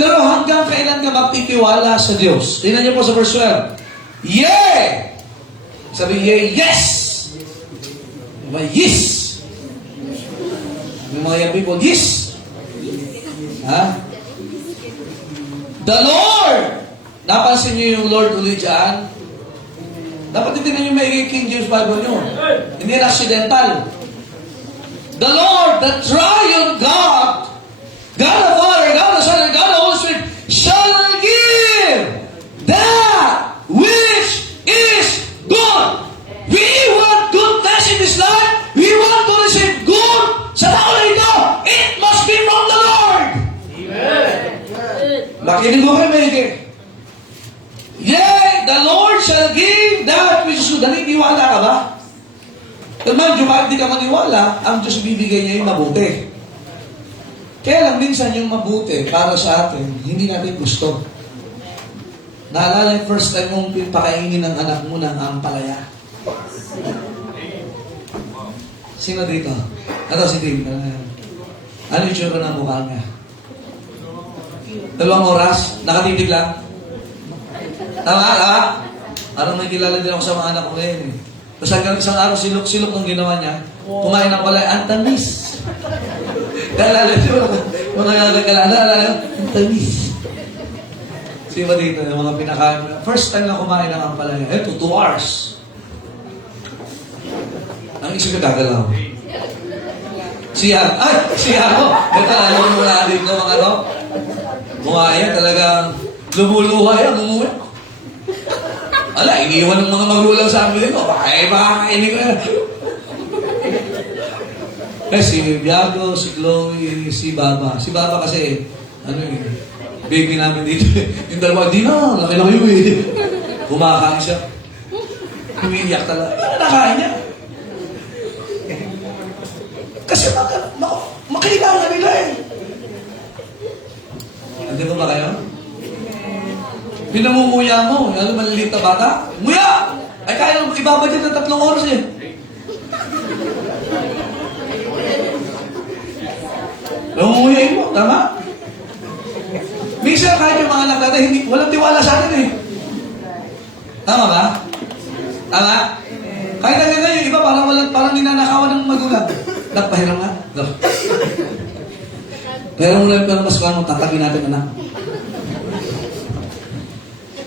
Pero hanggang kailan ka magtitiwala sa Diyos? Tingnan niyo po sa verse 12. Yea! Sabi, yea, yes! Diba, yes! May mga young people, yes! Ha? The Lord! Napansin niyo yung Lord ulit dyan? Dapat titignan yung may King James Bible nyo. Hindi yan accidental. the Lord, the triune God, God the Father, God the Son, and God the Holy Spirit, shall give that which is good. We want goodness in this life. We want to receive good sa tao na ito. It must be from the Lord. Makinig mo kayo, Mary. Yea, the Lord shall give that which is good. Naniniwala ka ba? Pero man, kahit di ka maniwala, ang Diyos bibigay niya yung mabuti. Kaya lang minsan yung mabuti para sa atin, hindi natin gusto. Naalala yung first time mong pakainin ng anak mo ng ampalaya. Sino dito? Ito si Tim. Ano yung tsura ng mukha niya? 2 oras? Nakatitig lang? Tama? Parang may kilala din ako sa mga anak ko ngayon eh. Tapos hanggang isang araw, silok-silok ng ginawa niya, kumain ng palaya, ang tamis. Kalala niyo, mga kalala, ang tamis. Sino ba dito, yung mga pinakain mo? First time na kumain ng ampalaya, ito, 2 hours. Ang isip ko gagalaw. Siya ako. Ito, alam mo na dito, mga ano, kumain, talagang lumuluha yan, umuwi. Ala, iniwan ng mga magulang sa amin dito. Ay, makakainin ko yan. Eh, si Biago, si Chloe, si Baba. Si Baba kasi, baby namin dito. Yung dalawa, di na, laki na kayo eh. Kumakain siya. Umiiyak talaga. Ano nakain niya? Kasi makikita nila eh. Hindi ko ba kayo? Pinamumuya mo, lalo maliliit na bata. Muya! Ay kaya nang ibaba dyan ng 3 oras eh. Namumuyain mo, tama? Minsan kahit yung mga anak natin, walang tiwala sa atin eh. Tama ba? Tama? Kahit ang ganda yung iba, parang ninanakawan ng magulang. Nagpahiram nga. Pero mo lang mas kung anong tatagin natin, anak.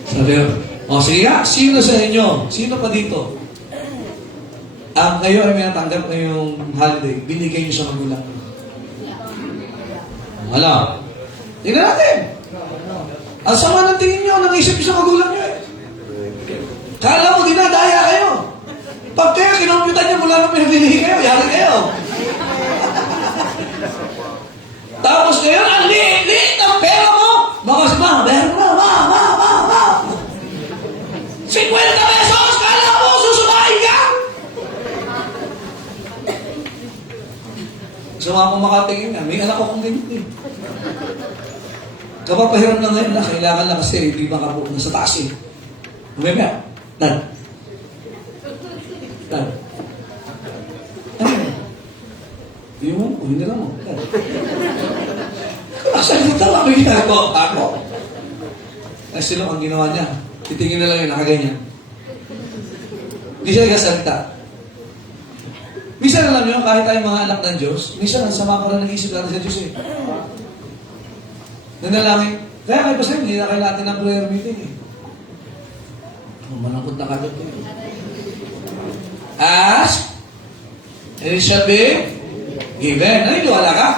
Sabi ko, sige nga, sino sa inyo? Sino pa dito? Kayo ay may natanggap na yung holiday, binigay nyo sa magulang. Wala. Tingnan natin. Ang sama ng tingin nyo, nang-isip nyo sa magulang nyo eh. Kala mo, dinadaya kayo. Pag kayo, kinomputan nyo mula nung pinabili kayo, yari kayo. Tapos ngayon, ang liit ang pera mo. Mga sama, meron na, ma. 50 pesos! Kala mo, susumahin ka! So mga kumakatingin nga, may anak ko kong ganyan eh. Kapapahiram na ngayon na, kailangan lang kasi, hindi makabuo na sa taas eh. Umemea, Dad. Ano yun? Hindi mo, hindi lang mo. Dad. Asan yung tala ko ginagawa ako? Ay sila ang ginawa niya. Titingin na lang yun, nakaganyan. Hindi siya nagkasalita. Minsan alam niyo, kahit tayong mga anak ng Diyos, minsan ang sama ko rin ng isip natin sa Diyos eh. Nanalangin. Kaya kayo basta hindi na kayo natin ng prayer meeting eh. Malangkot na kagad ko eh. Ask, and it shall be given. Naniniwala ka?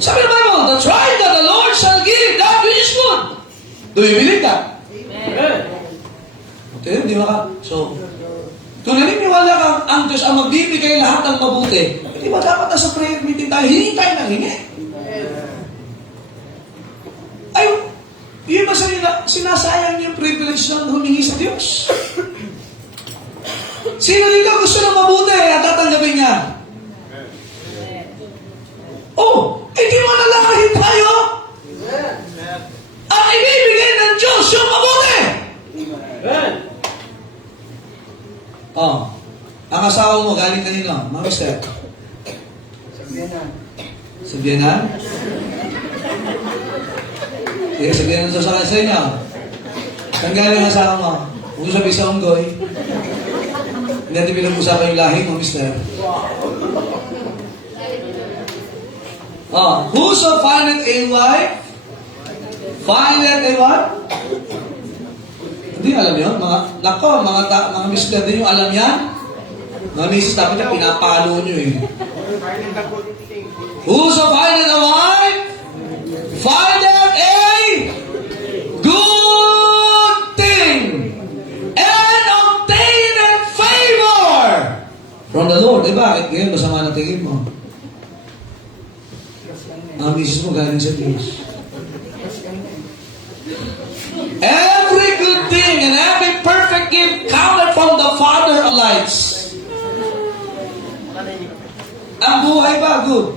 Sabi ng Bible, the tribe that the Lord shall give, that which is good. Do you believe that? Okay, di ba ka? So, kung naniniwala ka, ang Diyos ang magbibigay lahat ng mabuti, di ba dapat nasa prayer meeting tayo, hingi tayo ng hingi? Ay, yun ba sinasayang niyo yung privilege ng humingi sa Diyos? Sino dito gusto ng mabuti at tatanggapin niya? Oh, di mo nalakahin tayo? Ang ibibigay ng Diyos yung mabuti! Ang asawa mo galing kanino? Mga mister? Sabihanan? Sige, sabihanan sa inyo. Saan galing ang asawa mo? Huwag sabi sa unggoy. Hindi natin pinag-usapan yung lahi mo, mister. Whoso findeth a wife, findeth a what? Hindi alam yun. Mga mister din yung alam yan. Mga misis, dapat niya pinapalo nyo eh. Whoso findeth a wife, findeth a good thing, and obtaineth favor from the Lord. Eh bakit ngayon masama na tingin mo? Ang misis mo galing sa Diyos. Every good thing and every perfect gift cometh from the Father of lights. Ang buhay ba? Good.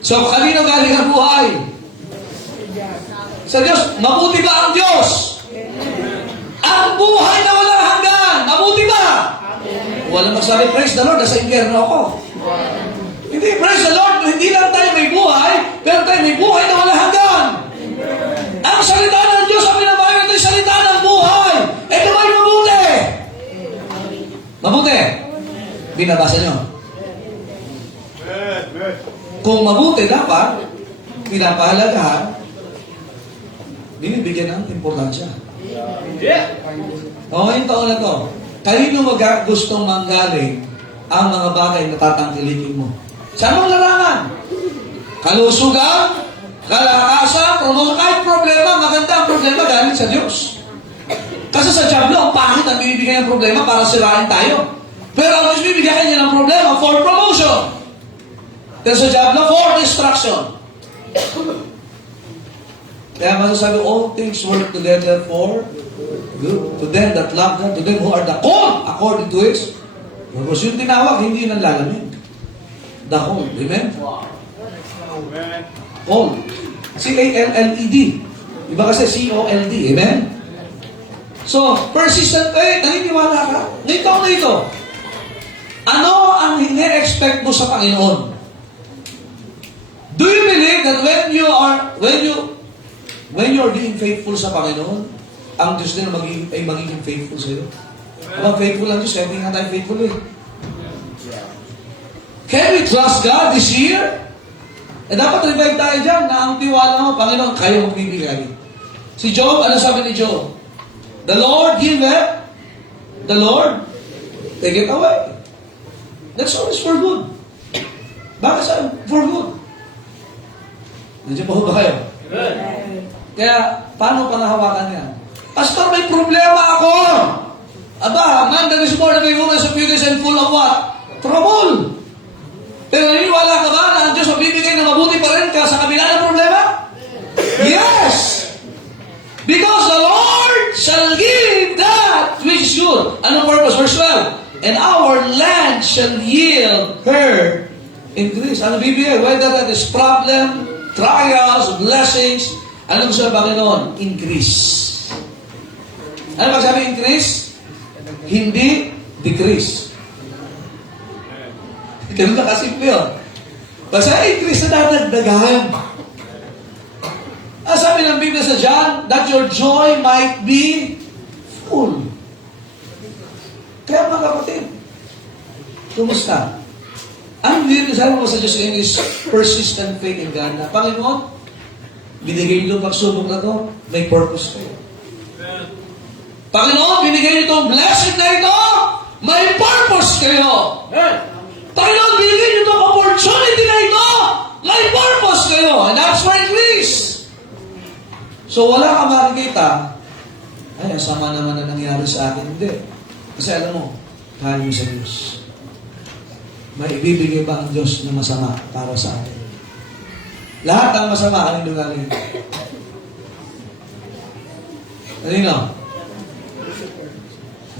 So, kanino galing ang buhay? Sa Diyos. Mabuti ba ang Diyos? Ang buhay na walang hanggan. Mabuti ba? Walang magsabi, praise the Lord, nasa impyerno ako. Hindi, praise the Lord, hindi lang tayo may buhay, pero tayo may buhay na walang hanggan. Ang salita ng Diyos, ang pinabayan ito yung salita ng buhay. Ito ba'y mabuti? Mabuti? Binabasa nyo. Kung mabuti dapat, pinapahalagahan, binibigyan ng importansya. O, yung taon na to, kanino gustong manggaling ang mga bagay na tatangkilikin mo? Saan mong larangan? Kalusugan, kalakasan, promotion, kahit problema, maganda ang problema galing sa Diyos. Kasi sa Diablo, ang pangit ang binibigyan ng problema para sirain tayo. Pero ang Diyos bibigyan niya ng problema for promotion. Pero sa Diablo, for destruction. Kaya masasabi, all things work together for good. To them that love God, to them who are the called according to His purpose. Yung tinawag, hindi yun ang lalamig. The called. Amen? Called. C-A-L-L-E-D. Iba kasi C-O-L-D. Amen? So, persistent kayo, naniniwala ka. Ngayon taon na ito. Ano ang hine-expect mo sa Panginoon? Do you believe that when you are being faithful sa Panginoon, ang Diyos din ay magiging faithful sa iyo? Kapag faithful ang Diyos, hindi nga tayo faithful eh. Can we trust God this year? Eh dapat revive tayo dyan na ang tiwala mo, Panginoon, kayo magbibigay. Si Job, ano sabi ni Job? The Lord give it, the Lord take it away. That's always for good. Bakit sa for good? Nandiyan pa ho ba kayo? Kaya, paano pangahawakan yan? Pastor, may problema ako! Aba, man that is born of a woman so beauteous and full of what? Trouble! Pero naniniwala ka ba na ang Diyos mabibigay na mabuti pa rin ka sa kabila ng problema? Yes! Because the Lord shall give that which is good. Anong purpose? Verse 12. And our land shall yield her increase. Ano bibigay? Whether that is problem, trials, blessings, ano gusto ng Panginoon? Increase. Ano ba sabi increase? Hindi decrease. Ganun na kasimple yun. Basta increase na dadagdagan. Sabi ng Biblia sa John, that your joy might be full. Kaya mga kapatid, kumusta? Ang sabi mo sa Diyos ngayon is persistent faith in God na, Panginoon, binigay niyo itong pagsubok na to, may purpose kayo. Panginoon, binigay niyo itong blessing na ito, may purpose kayo. Panginoon, binigay niyo itong opportunity na ito, may purpose kayo. And that's for increase. So, wala ka makikita, ay, sama naman na nangyari sa akin. Hindi. Kasi alam mo, galing mo sa Diyos. May ibibigay ba ang Diyos na masama para sa atin? Lahat ng masama, ano galing? Kanino?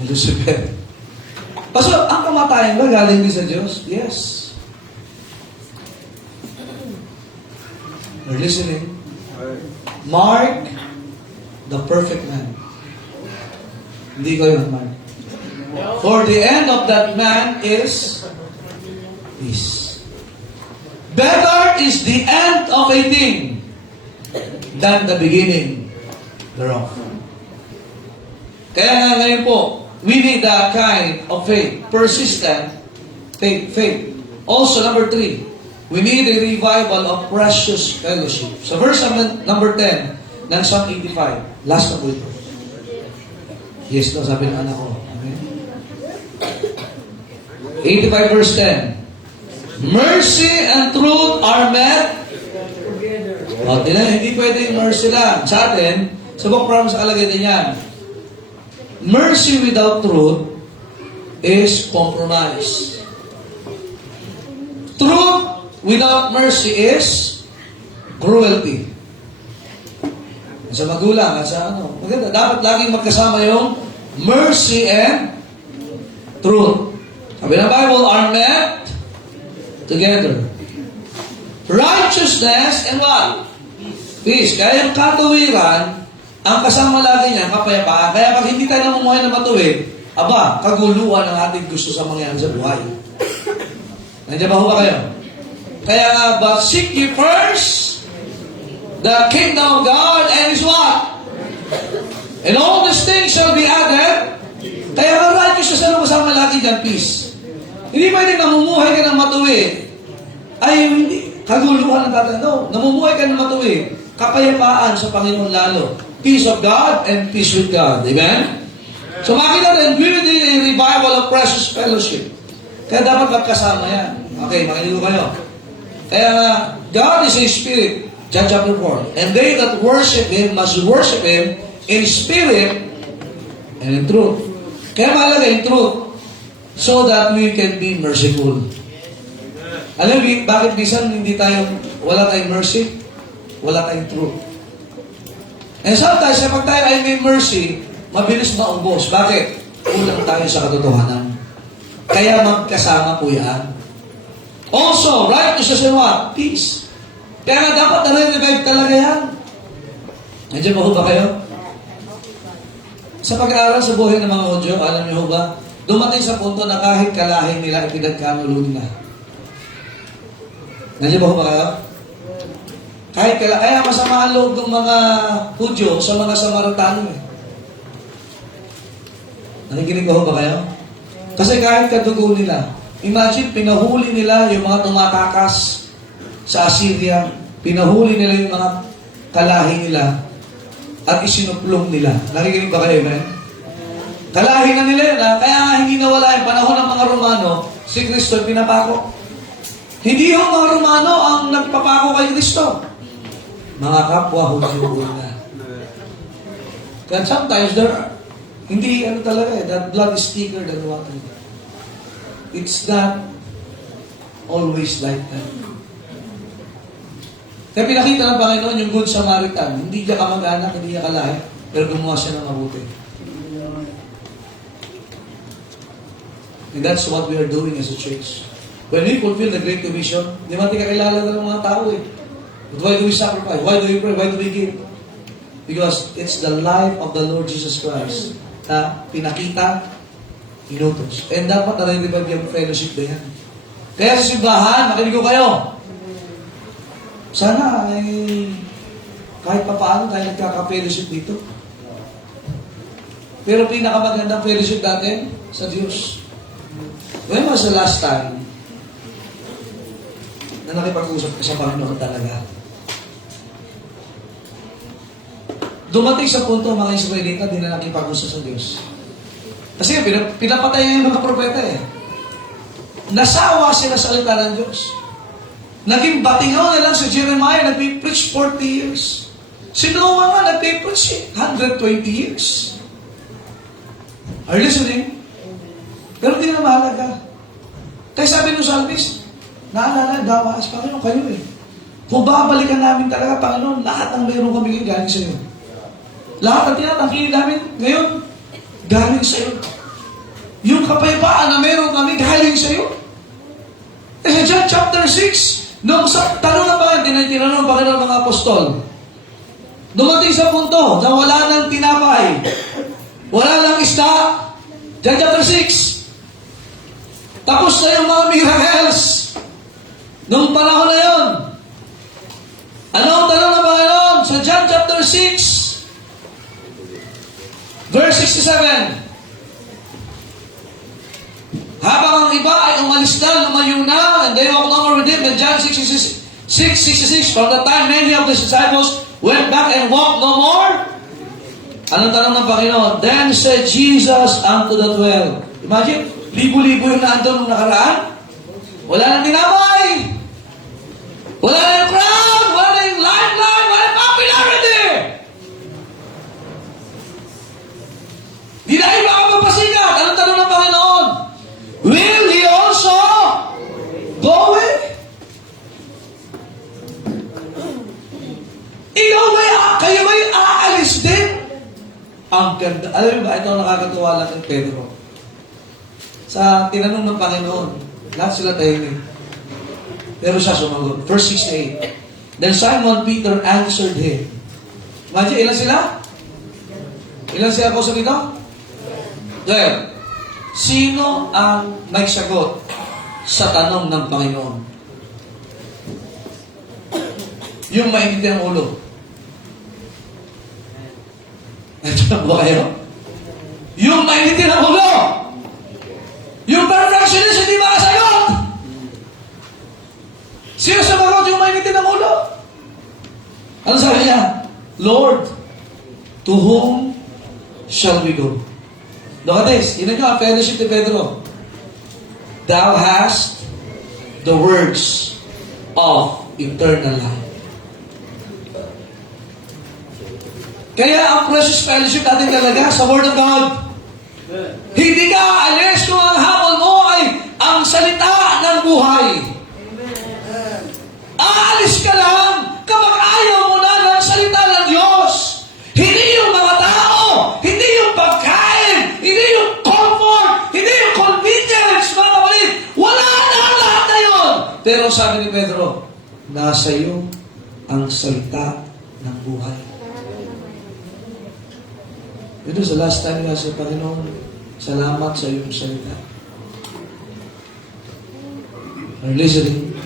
Lucifer. Pastor, ang kamatayan ba galing din sa Diyos? Yes. You're listening? Mark the perfect man. Hindi ko yun, Mark. For the end of that man is peace. Better is the end of a thing than the beginning thereof. Kaya nga ngayon po, we need that kind of faith. Persistent faith. Also, number 3, we need a revival of precious fellowship. So verse number 10 ng Psalm 85. Last na po ito. Yes, no, sabi ng anak ko. Okay? 85 verse 10. Mercy and truth are met. O, tinan, hindi pwede yung mercy lang. Sa atin, sa book promise, alagay din yan. Mercy without truth is compromise. Truth without mercy is cruelty. Sa magulang at sa ano. Maganda, dapat laging magkasama yung mercy and truth. Sabi ng Bible, are met together. Righteousness and what? Peace. Kaya yung katuwiran, ang kasama lagi niya, kapayapaan. Kaya pag hindi tayo namumuhay na matuwid, aba, kaguluhan ang ating gusto sa mangyayari sa buhay. Nandiyan ba ho ba kayo? Kaya nga, but seek ye first the kingdom of God and His what? And all these things shall be added. Kaya nga righteousness, ano kasama lagi dyan? Peace. Hindi pwede namumuhay ka ng matuwid. Ay, hindi. Kaguluhan ang tatay. No, namumuhay ka ng matuwid. Kapayapaan sa Panginoon lalo. Peace of God and peace with God. Amen? So makita natin, we will need a revival of precious fellowship. Kaya dapat magkasama yan. Okay, makinig ko kayo. Kaya God is a spirit. John chapter 4. And they that worship Him must worship Him in spirit and in truth. Kaya mahalaga in truth. So that we can be merciful. Alam mo, bakit bisan hindi tayo, wala tayong mercy? Wala tayong truth. And sometimes, kapag tayo ay may mercy, mabilis maubos. Bakit? Kulang tayo sa katotohanan. Kaya magkasama po yan. Also, righteousness and what? Peace. Kaya nga dapat na-revive talaga yan. Nandiyan ba ho ba kayo? Sa pag-aaral sa buhay ng mga Hudyo, alam niyo ho ba, dumating sa punto na kahit kalahin nila, ipinagkanulo nila. Nandiyan ba ho ba kayo? Kahit kaya masama ang loob ng mga Hudyo sa mga Samaritano eh. Nakikinig ko ba kayo? Kasi kahit kadugo nila, imagine, pinahuli nila yung mga tumatakas sa Assyria, pinahuli nila yung mga kalahi nila, at isinuplong nila. Nakikinig ba kayo, man? Kalahi na nila yun, ha? Kaya hindi nawala yung panahon ng mga Romano, si Kristo ay pinapako. Hindi yung mga Romano ang nagpapako kay Kristo. Mga kapwa Hudyo na. Kaya sometimes hindi talaga eh, that blood is thicker than water. It's not always like that. Kaya pinakita ng Panginoon yung Good Samaritan. Hindi niya kamag-anak, hindi niya kalahi, pero gumawa siya ng mabuti. And that's what we are doing as a church. When we fulfill the Great Commission, di ba kakilala ng mga tao eh. But why do we sacrifice? Why do we pray? Why do we give? Because it's the life of the Lord Jesus Christ na pinakita, inutos. And dapat na-revive yung fellowship na yan. Kaya sa simbahan, makinig ko kayo. Sana ay kahit pa paano tayo nagkaka-fellowship dito. Pero pinakamagandang fellowship natin sa Diyos. When was the last time na nakipag-usap ka sa Panginoon talaga? Dumating sa punto, mga Israelita, di na nakipag-usap sa Diyos. Kasi pinapatay niya yung mga propeta eh. Nasawa sila sa salita ng Diyos. Naging batingaw na lang si Jeremiah, nag-preach 40 years. Si Noah nga, nag-preach 120 years. Are you listening? Pero di na mahalaga. Kaya sabi ng Psalmist, naalala, dawas, Panginoon kayo eh. Kung babalikan namin talaga, Panginoon, lahat ng mayroon kami ngayon galing sa iyo. Lahat ng tinatangkihin namin ngayon, galing sa iyo. Yung kapayapaan na mayroon kami, galing sa iyo. Eh, John chapter 6, nung sa tanong na ba, tinanong pa ng mga apostol, dumating sa punto na wala nang tinapay, wala nang isda, John chapter 6, tapos na yung mga miracles, nung panahon na yun, anong tanong na ba yun? Sa John chapter 6, verse 67, habang ang iba ay umalis na, lumayo na, and they walk no more with him. In John 6:66, from the time many of the disciples went back and walked no more. Anong tanong ng Panginoon? Then said Jesus unto the 12. Imagine, libo-libo yung naandun nung nakaraan. Wala nang dinamay. Wala na yung crowd. Wala na yung lifeline. Wala yung popularity. Di na iba ka mapasikat. Anong tanong ng Panginoon? Will He also go away? Ikaw kayo ba'y aalis din? Ang ganda. Alam mo ba, ito ang nakakatuwa lang ng Pedro. Sa tinanong ng Panginoon, lahat sila tahimik. Pero siya sumagot. Verse 68. Then Simon Peter answered him. Imagine, ilan sila? Ilan sila po sa dito? Well, sino ang may sagot sa tanong ng Panginoon? Yung mainit ang ulo. Nandiyan ba kayo? Yung mainit ang ulo! Yung perfectionist hindi makasagot! Sino sumagot yung mainit ang ulo? Ano sabi niya? Lord, to whom shall we go? Look at this. Yun nga, fellowship ni Pedro. Thou hast the words of eternal life. Kaya ang precious fellowship natin talaga sa Word of God. Hindi ka aalis kung ang hamon mo ay ang salita ng buhay. Aalis ka lang kapag ayaw mo na ng salita ng Diyos. Hindi yung mga tao, hindi yung pagkain, hindi yung comfort, hindi yung convenience, mga kapatid. Wala na ang lahat na yun. Pero sabi ni Pedro, nasa iyo ang salita ng buhay. Ito sa last time nga sa Panginoon, salamat sa iyong salita. Are listening?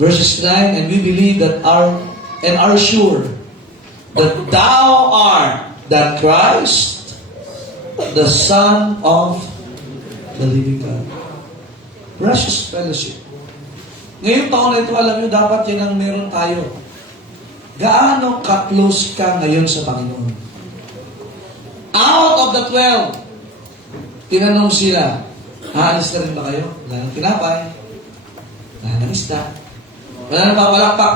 Verses 9, and we believe that are sure that thou art that Christ, the Son of the living God. Precious fellowship. Ngayong taon na ito, alam nyo, dapat yan ang meron tayo. Gaano ka-close ka ngayon sa Panginoon? Out of the 12, tinanong sila, aalis na rin ba kayo? Wala nang tinapay, wala nang isda, wala nang papalakpak.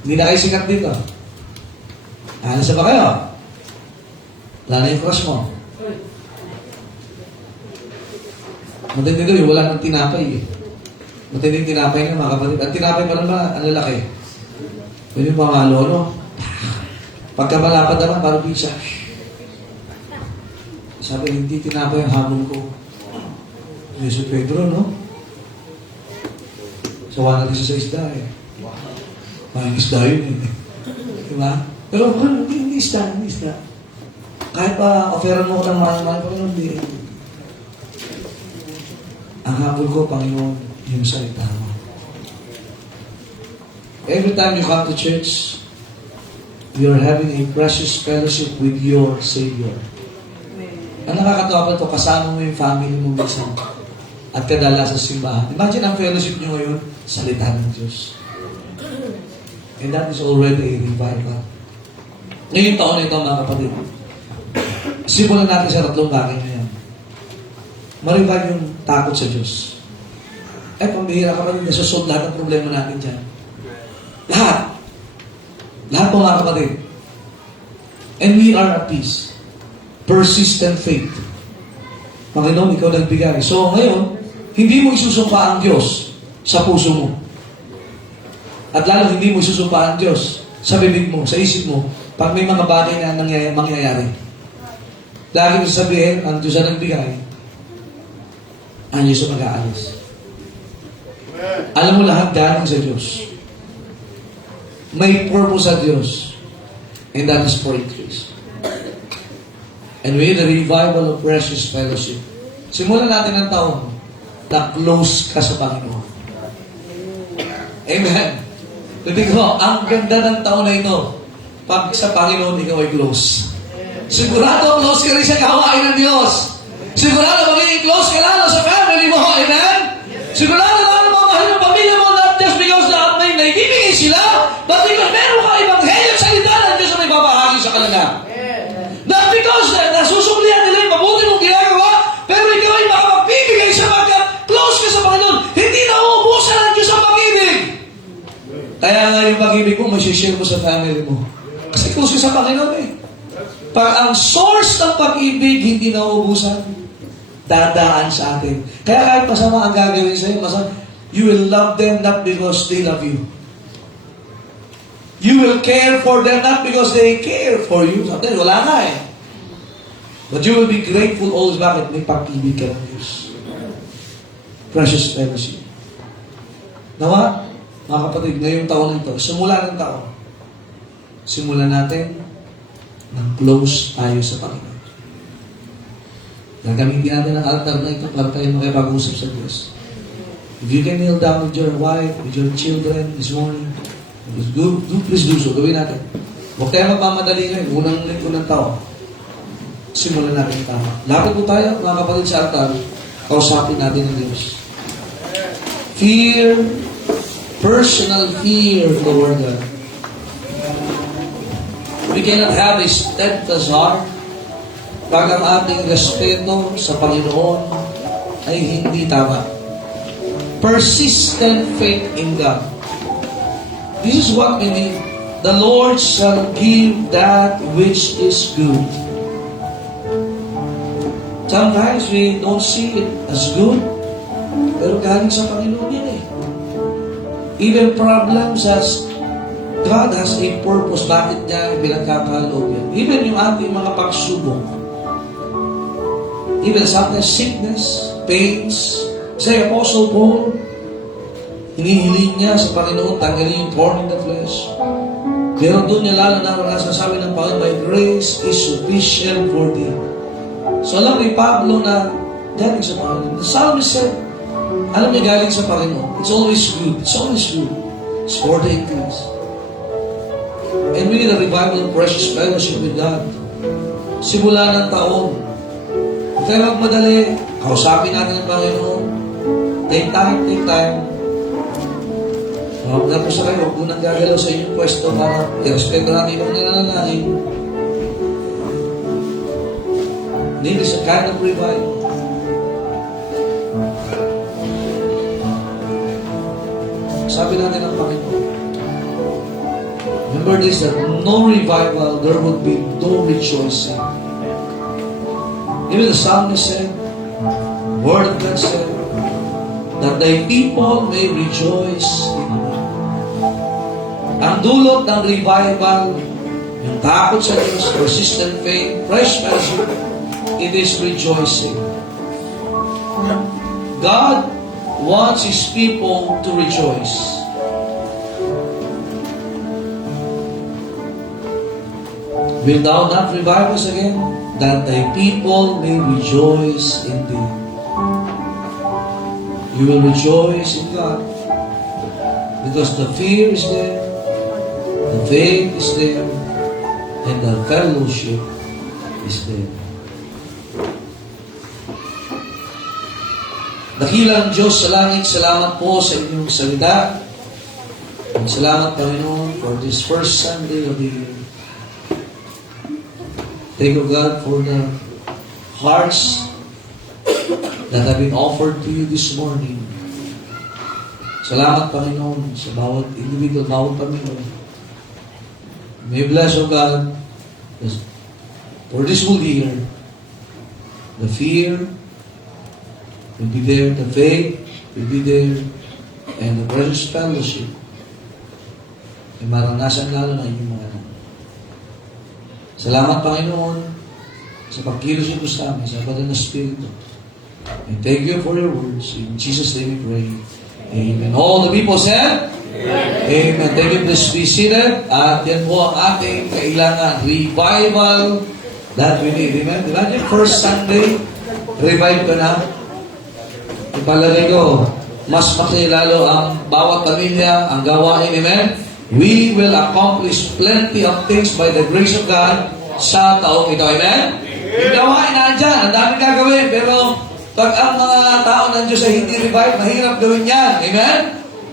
Hindi na kayo sikat dito. Aalis na ba kayo? Wala na yung crush mo. Matindi doon, wala nang tinapay eh. Matinding tinapay nga mga kapatid. Ang tinapay pa naman, ang lalaki. Pwede pa mga lolo. Pagkamalapad naman, parang pizza. Sabi, hindi tinapay ang hamon ko. Yeso Pedro, no? Sawa natin siya sa isda eh. Maraming isda yun eh. Diba? Pero hindi isda, hindi isda. Kahit pa offeran mo ko ng mahal-mahal, Panginoon, hindi. Ang habol ko, Panginoon, yung salita mo. Every time you come to church, you are having a precious fellowship with your Savior. Ang nakakatawa pa ito, kasama mo yung family mo minsan at kadala sa simbahan. Imagine ang fellowship nyo ngayon, salita ng Diyos. And that is already a revival. Ngayong taon na ito, mga kapatid, simulan natin sa tatlong bagay na yan. Ma-revive yung takot sa Diyos. Pambihira kapatid, nasusolve lahat ng problema natin dyan. Lahat. Lahat po mga kapatid. And we are at peace. Persistent faith. Panginoon, ikaw nagbigay. So ngayon, hindi mo isusumpa ang Diyos sa puso mo. At lalo hindi mo isusumpa ang Diyos sa bibig mo, sa isip mo, pag may mga bagay na mangyayari. Lagi mo sasabihin, ang Diyos ang nagbigay, ang Diyos ang mag-aalis. Alam mo lahat galing sa Diyos. May purpose sa Diyos. And that is for increase. And we need a revival of precious fellowship. Simulan natin ang taon na close ka sa Panginoon. Amen. Tutig mo, ang ganda ng taon na ito pag sa Panginoon ikaw ay close. Sigurado close ka rin sa gawain ng Diyos. Sigurado magiging close ka lalo sa family mo. Amen? Sigurado lalo mamahal ng pamilya mo not just because na may naibibigay sila, but because meron ka ebanghelyo sa salita ng Diyos na may babahagi sa kanila. Not because nasusuklihan nila yung mabuti mong ginagawa, pero ikaw ay makapagbibigay sa pag-ibig mo, may share mo sa family mo. Kasi close ka sa Panginoon eh. Pag ang source ng pag-ibig hindi nauubusan, dadaan sa atin. Kaya kahit masama ang gagawin sa'yo, you will love them not because they love you. You will care for them not because they care for you. Sometimes wala na eh. But you will be grateful always. Bakit? May pag-ibig ka ng Diyos. Precious fellowship. Nawa, mga kapatid, ngayong taon nito, simula ng taon, simulan natin ng close tayo sa Panginoon. Gagamitin natin ang altar na ito para tayo makipag-usap sa Diyos. If you can kneel down with your wife, with your children this morning, please do so. Gawin natin. Huwag tayo magmamadali ngayon. Unang linggo ng taon. Simulan natin tama. Lapit po tayo, mga kapatid sa altar. Kausapin natin ang Diyos. Fear, personal fear of the Word God. We cannot have a steadfast heart pag ang ating respeto sa Panginoon ay hindi tama. Persistent faith in God. This is what we need. The Lord shall give that which is good. Sometimes we don't see it as good, pero galing sa Panginoon yun eh. Even problems God has a purpose. Bakit niya pinagkakaloob yan? Even yung ating mga pagsubok. Even sometimes sickness, pains. Say, Apostle Paul, hinihiling niya sa Panginoon, tanggalin yung thorn in the flesh. Pero doon niya lalo na nasasabi ng Panginoon, my grace is sufficient for thee. So alam ni Pablo na galing sa Panginoon. The psalmist said, alam niya galing sa Panginoon. It's always good. It's always good. It's for the increase. And we need a revival of precious fellowship with God. Simula ng taon. Huwag tayo magmadali. Kausapin natin ang Panginoon. Take time, take time. Huwag na po sa kayo. Huwag mo nang gagalaw sa inyong pwesto para i-respeto natin yung nananalain. Need is a kind of revival. Sabi natin ang Panginoon. Remember this, that no revival, there would be no rejoicing. Even the psalmist said, Word of God said, that thy people may rejoice in me. Ang dulot ng revival, yung takot sa Diyos, persistent faith, fresh fellowship, it is rejoicing. God wants His people to rejoice. Will thou not revive us again, that thy people may rejoice in thee? You will rejoice in God, because the fear is there, the faith is there, and the fellowship is there. Dakilang Diyos sa langit, salamat po sa inyong salita. Salamat, Panginoon, for this first Sunday of the year. Thank you, God, for the hearts that have been offered to you this morning. Salamat, Panginoon, sa bawat individual, bawat Panginoon. May bless, O God, for this whole year, the fear will be there, the faith will be there, and the precious fellowship ay maranasan lalo na inyong mga anak. Salamat, Panginoon, sa pagkilos niyo sa amin, sa Banal na Espiritu. And thank you for your words. In Jesus' name we pray. Amen. All the people said? Amen. Thank you. Please be seated. At yan po ang ating kailangan. Revival that we need. Amen. Imagine, first Sunday, revive ka na. Ipalagay ko, mas makilalo ang bawat pamilya, ang gawain. Amen. We will accomplish plenty of things by the grace of God sa taong ito. Amen? Yung gawain nandyan, ang daming gagawin. Pero pag ang mga tao ng Diyos ay hindi revive, mahirap gawin yan. Amen?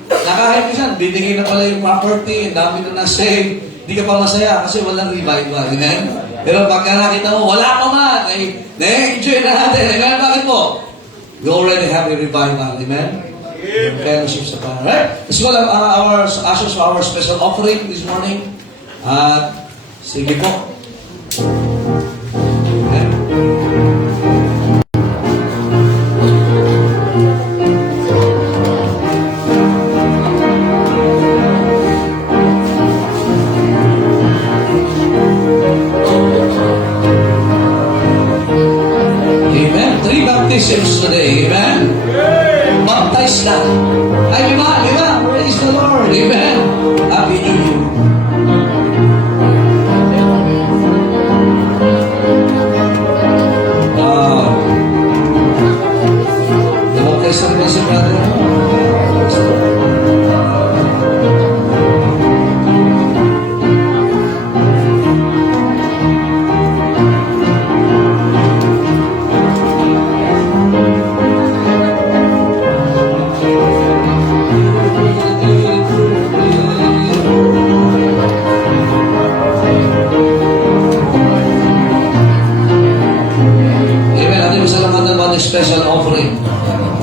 Nakahit minsan, binigay na pala yung property, ang dami na na-save. Hindi ka pa masaya kasi walang revival. Amen? Pero pagka nakita mo, wala pa man, ay na-enjoy na natin. Amen? Bakit po? We already have a revival. Amen? Yung fellowship sa Panginoon. Right? Let's call our ushers for our special offering this morning. At sige po. Amen. Amen. 3 baptisms today. Amen. Baptize na. Ay, lima. Praise the Lord. Amen. Happy New Year. Wow. Nabaptize na rin si brother. Amen. Ating masalamatan about the special offering.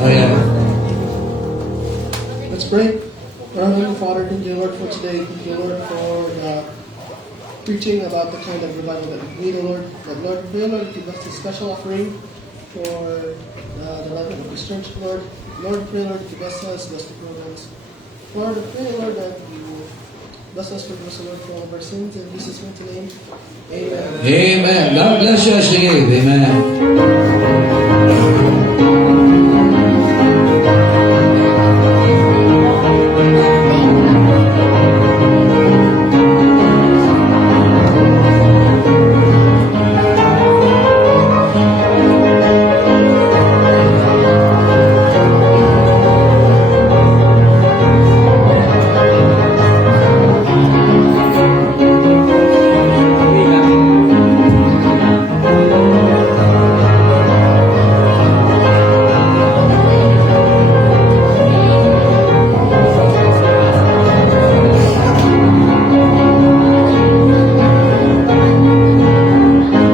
Ayan. Let's pray. Our Heavenly Father, thank you, Lord, for today. Thank you, Lord, for preaching about the kind of revival that we need, Lord. That, Lord, pray, Lord, give us a special offering for the life of this church, Lord. Lord, pray, Lord, give us bless the programs. Lord, pray, Lord, that you bless us, forgive us, Lord, for all of our sins. In Jesus' mighty name, amen. Amen. God bless you as you give. Amen.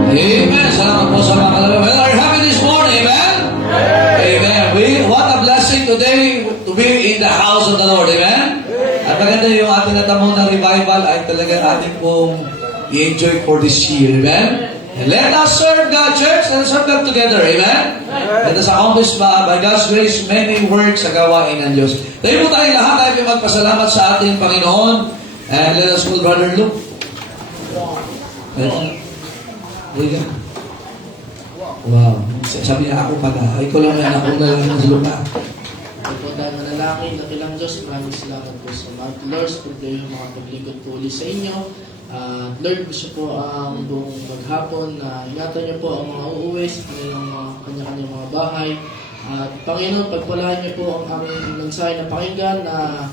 Amen. Salamat po sa mga kalabang. Well, are you happy this morning? Amen? Amen. What a blessing today to be in the house of the Lord. Amen? At maganda yung ating natamong na revival ay talagang ating pong i-enjoy for this year. Amen? And let us serve God, church. Let us serve God together. Amen? Let us accomplish by God's grace many works sa gawain ng Diyos. Tayo po tayo lahat ay magpasalamat sa ating Panginoon. And let us call Brother Luke. Wow. Sabi niya ako pala. Ay ko lang yan. Ako na lang ng lupa. Ito dahil manalangin na kilang Diyos, maraming salamat po sa mga Lord, po kayo mga paglingkod po ulit sa inyo. Lord, gusto po ang buong maghapon na ingatan niyo po ang mga uuwi sa kanya-kanyang mga bahay. At Panginoon, pagpalaan niyo po ang aming mensahe na pakinggan na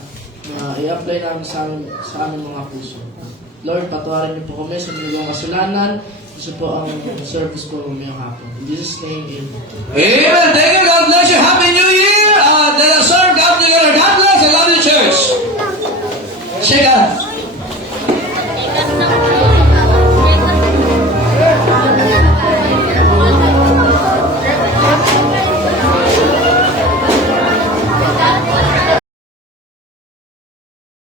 i-apply namin sa aming mga puso. Lord, patawarin niyo po kami sa mga kasalanan. Gusto po ang service po mamayang hapon. In Jesus' name, amen. Amen. Thank you. God bless you. Happy New Year. Let us serve God together. God bless. I love you, church. Shake hands.